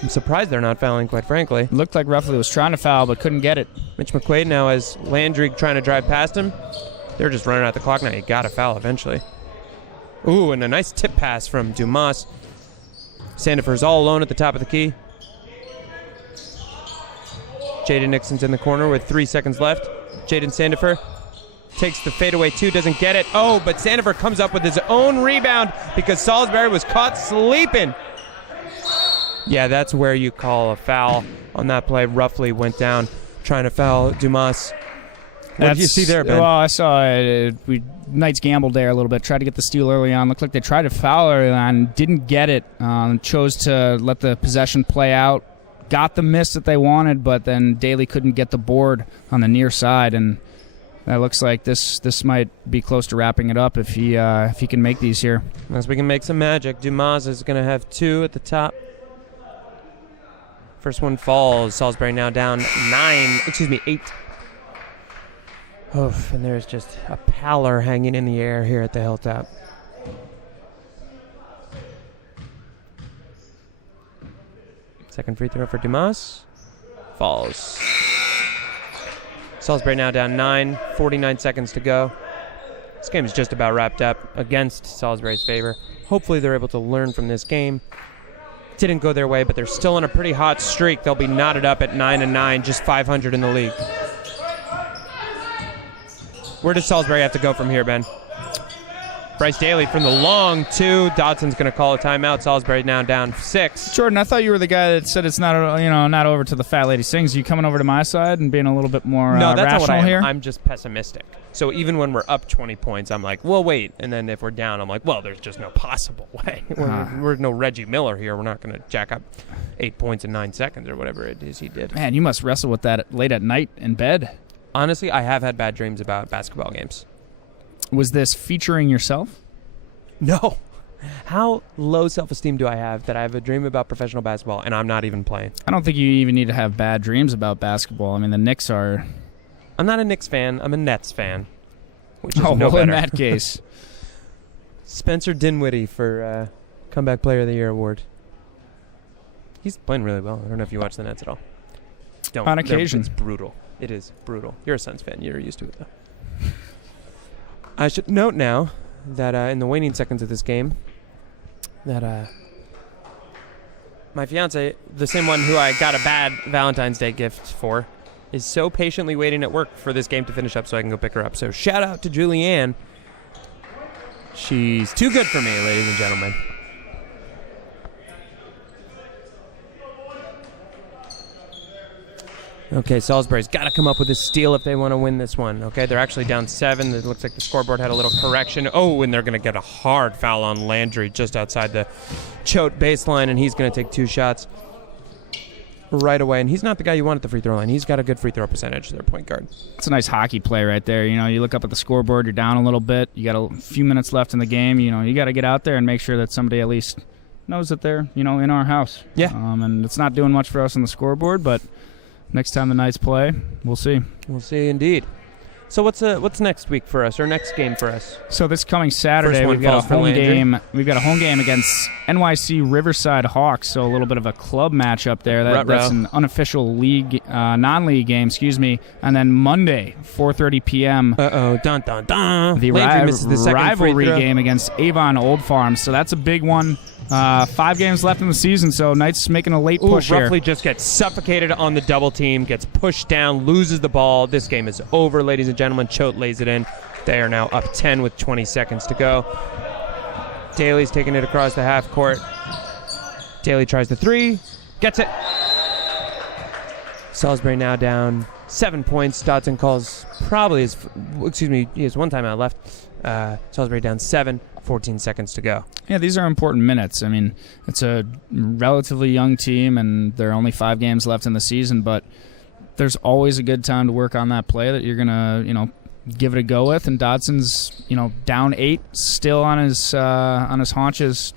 I'm surprised they're not fouling, quite frankly. Looked like Ruffley was trying to foul, but couldn't get it. Mitch McQuaid now has Landry trying to drive past him. They're just running out the clock now. You got to foul eventually. Ooh, and a nice tip pass from Dumas. Sandifer's all alone at the top of the key. Jaden Nixon's in the corner with 3 seconds left. Jaden Sandifer takes the fadeaway 2, doesn't get it. Oh, but Sandifer comes up with his own rebound because Salisbury was caught sleeping. Yeah, that's where you call a foul on that play. Ruffley went down trying to foul Dumas. What did you see there, Ben? Well, I saw Knights gambled there a little bit, tried to get the steal early on. Looked like they tried to foul early on, didn't get it. Chose to let the possession play out. Got the miss that they wanted, but then Daly couldn't get the board on the near side, and that looks like this might be close to wrapping it up if he can make these here. Unless we can make some magic. Dumas is going to have 2 at the top. First one falls. Salisbury now down 8. Oof, and there's just a pallor hanging in the air here at the Hilltop. Second free throw for Dumas. Falls. Salisbury now down 9, 49 seconds to go. This game is just about wrapped up against Salisbury's favor. Hopefully they're able to learn from this game. Didn't go their way, but they're still on a pretty hot streak. They'll be knotted up at 9-9, just 500 in the league. Where does Salisbury have to go from here, Ben? Bryce Daly from the long two. Dodson's going to call a timeout. Salisbury now down 6. Jordan, I thought you were the guy that said it's not over to the fat lady sings. You coming over to my side and being a little bit more no, that's rational not what I am. here? I'm just pessimistic. So even when we're up 20 points, I'm like, well, wait. And then if we're down, I'm like, well, there's just no possible way. We're no Reggie Miller here. We're not going to jack up 8 points in 9 seconds or whatever it is he did. Man, you must wrestle with that late at night in bed. Honestly, I have had bad dreams about basketball games. Was this featuring yourself? No. How low self-esteem do I have that I have a dream about professional basketball and I'm not even playing? I don't think you even need to have bad dreams about basketball. I mean, the Knicks are... I'm not a Knicks fan. I'm a Nets fan, which is no well, better. In that case. Spencer Dinwiddie for Comeback Player of the Year award. He's playing really well. I don't know if you watch the Nets at all. Don't. On occasion. It's brutal. It is brutal. You're a Suns fan. You're used to it, though. I should note now that in the waning seconds of this game, that my fiance, the same one who I got a bad Valentine's Day gift for, is so patiently waiting at work for this game to finish up so I can go pick her up. So shout out to Julianne. She's too good for me, ladies and gentlemen. Okay, Salisbury's got to come up with a steal if they want to win this one. Okay, they're actually down 7. It looks like the scoreboard had a little correction. Oh, and they're going to get a hard foul on Landry just outside the Choate baseline, and he's going to take 2 shots right away. And he's not the guy you want at the free throw line. He's got a good free throw percentage, their point guard. It's a nice hockey play right there. You know, you look up at the scoreboard, you're down a little bit. You got a few minutes left in the game. You know, you got to get out there and make sure that somebody at least knows that they're, in our house. Yeah. And it's not doing much for us on the scoreboard, but next time the Knights play, we'll see. We'll see indeed. So what's next week for us, or next game for us? So this coming Saturday, we've got a home game. We've got a home game against NYC Riverside Hawks. So a little bit of a club matchup there. That's an unofficial league, non-league game. Excuse me. And then Monday, 4:30 p.m. Dun dun dun. The rivalry game against Avon Old Farm. So that's a big one. 5 games left in the season, so Knights making a late push here. Roughly just gets suffocated on the double team, gets pushed down, loses the ball. This game is over, ladies and gentlemen. Choate lays it in. They are now up 10 with 20 seconds to go. Daly's taking it across the half court. Daly tries the 3, gets it. Salisbury now down 7 points. Dodson calls he has 1 timeout left. Salisbury down 7. 14 seconds to go. Yeah, these are important minutes. I mean, it's a relatively young team, and there are only 5 games left in the season, but there's always a good time to work on that play that you're going to, give it a go with. And Dodson's, down 8, still on his haunches,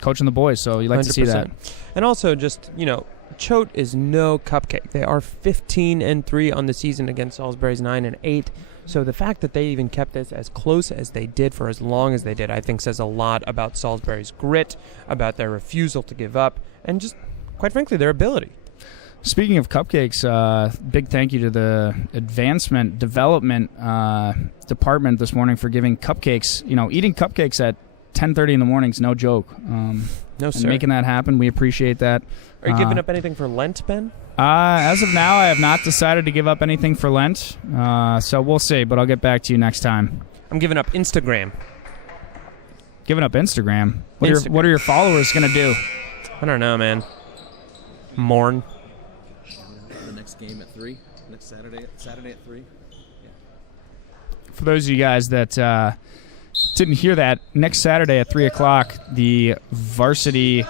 coaching the boys, so you like 100%. To see that. And also just, Choate is no cupcake. They are 15-3 on the season against Salisbury's 9-8. So the fact that they even kept this as close as they did for as long as they did, I think says a lot about Salisbury's grit, about their refusal to give up, and just, quite frankly, their ability. Speaking of cupcakes, big thank you to the advancement development department this morning for giving cupcakes. Eating cupcakes at 10:30 in the morning is no joke. No, sir. And making that happen, we appreciate that. Are you giving up anything for Lent, Ben? As of now, I have not decided to give up anything for Lent, so we'll see, but I'll get back to you next time. I'm giving up Instagram. Giving up Instagram? What are your followers going to do? I don't know, man. Mourn. The next game at 3. Next Saturday at 3. Yeah. For those of you guys that didn't hear that, next Saturday at 3 o'clock, the Varsity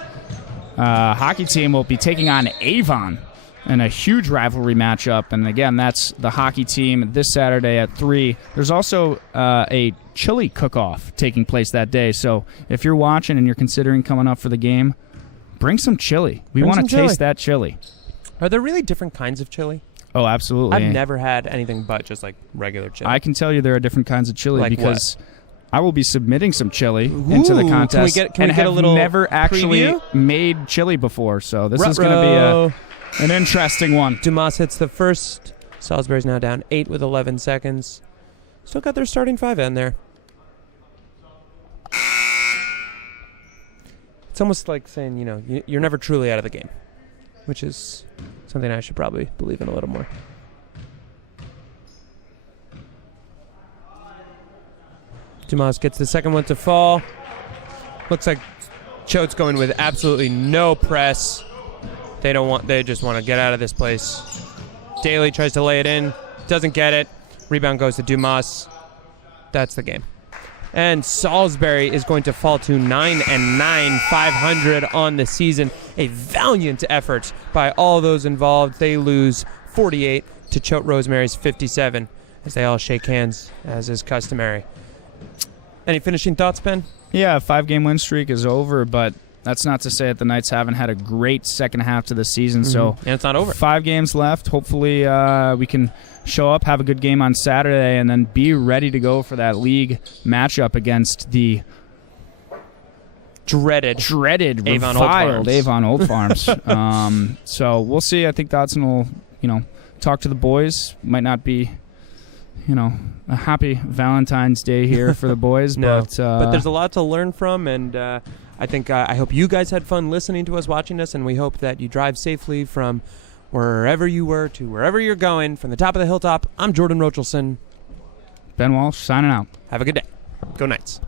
hockey team will be taking on Avon in a huge rivalry matchup. And again, that's the hockey team this Saturday at 3. There's also a chili cook-off taking place that day. So if you're watching and you're considering coming up for the game, bring some chili. We want to taste that chili. Are there really different kinds of chili? Oh, absolutely. I've never had anything but just like regular chili. I can tell you there are different kinds of chili because I will be submitting some chili Ooh, into the contest. Can we get a little never actually preview? Made chili before, so this is going to be an interesting one. Dumas hits the first Salisbury's now down 8 with 11 seconds. Still got their starting 5 in there. It's almost like saying, you're never truly out of the game, which is something I should probably believe in a little more. Dumas gets the second one to fall. Looks like Choate's going with absolutely no press. They just want to get out of this place. Daly tries to lay it in, doesn't get it. Rebound goes to Dumas. That's the game. And Salisbury is going to fall to 9-9, 500 on the season. A valiant effort by all those involved. They lose 48 to Choate Rosemary's 57 as they all shake hands, as is customary. Any finishing thoughts, Ben? Yeah, 5-game win streak is over, but that's not to say that the Knights haven't had a great second half to the season. So and it's not over. 5 games left. Hopefully we can show up, have a good game on Saturday, and then be ready to go for that league matchup against the dreaded Avon reviled Avon Old Farms. So we'll see. I think Dotson will, talk to the boys. Might not be, a happy Valentine's Day here for the boys. No, but there's a lot to learn from, and I think I hope you guys had fun listening to us, watching us, and we hope that you drive safely from wherever you were to wherever you're going. From the top of the hilltop, I'm Jordan Rochelson. Ben Walsh signing out. Have a good day. Go Knights.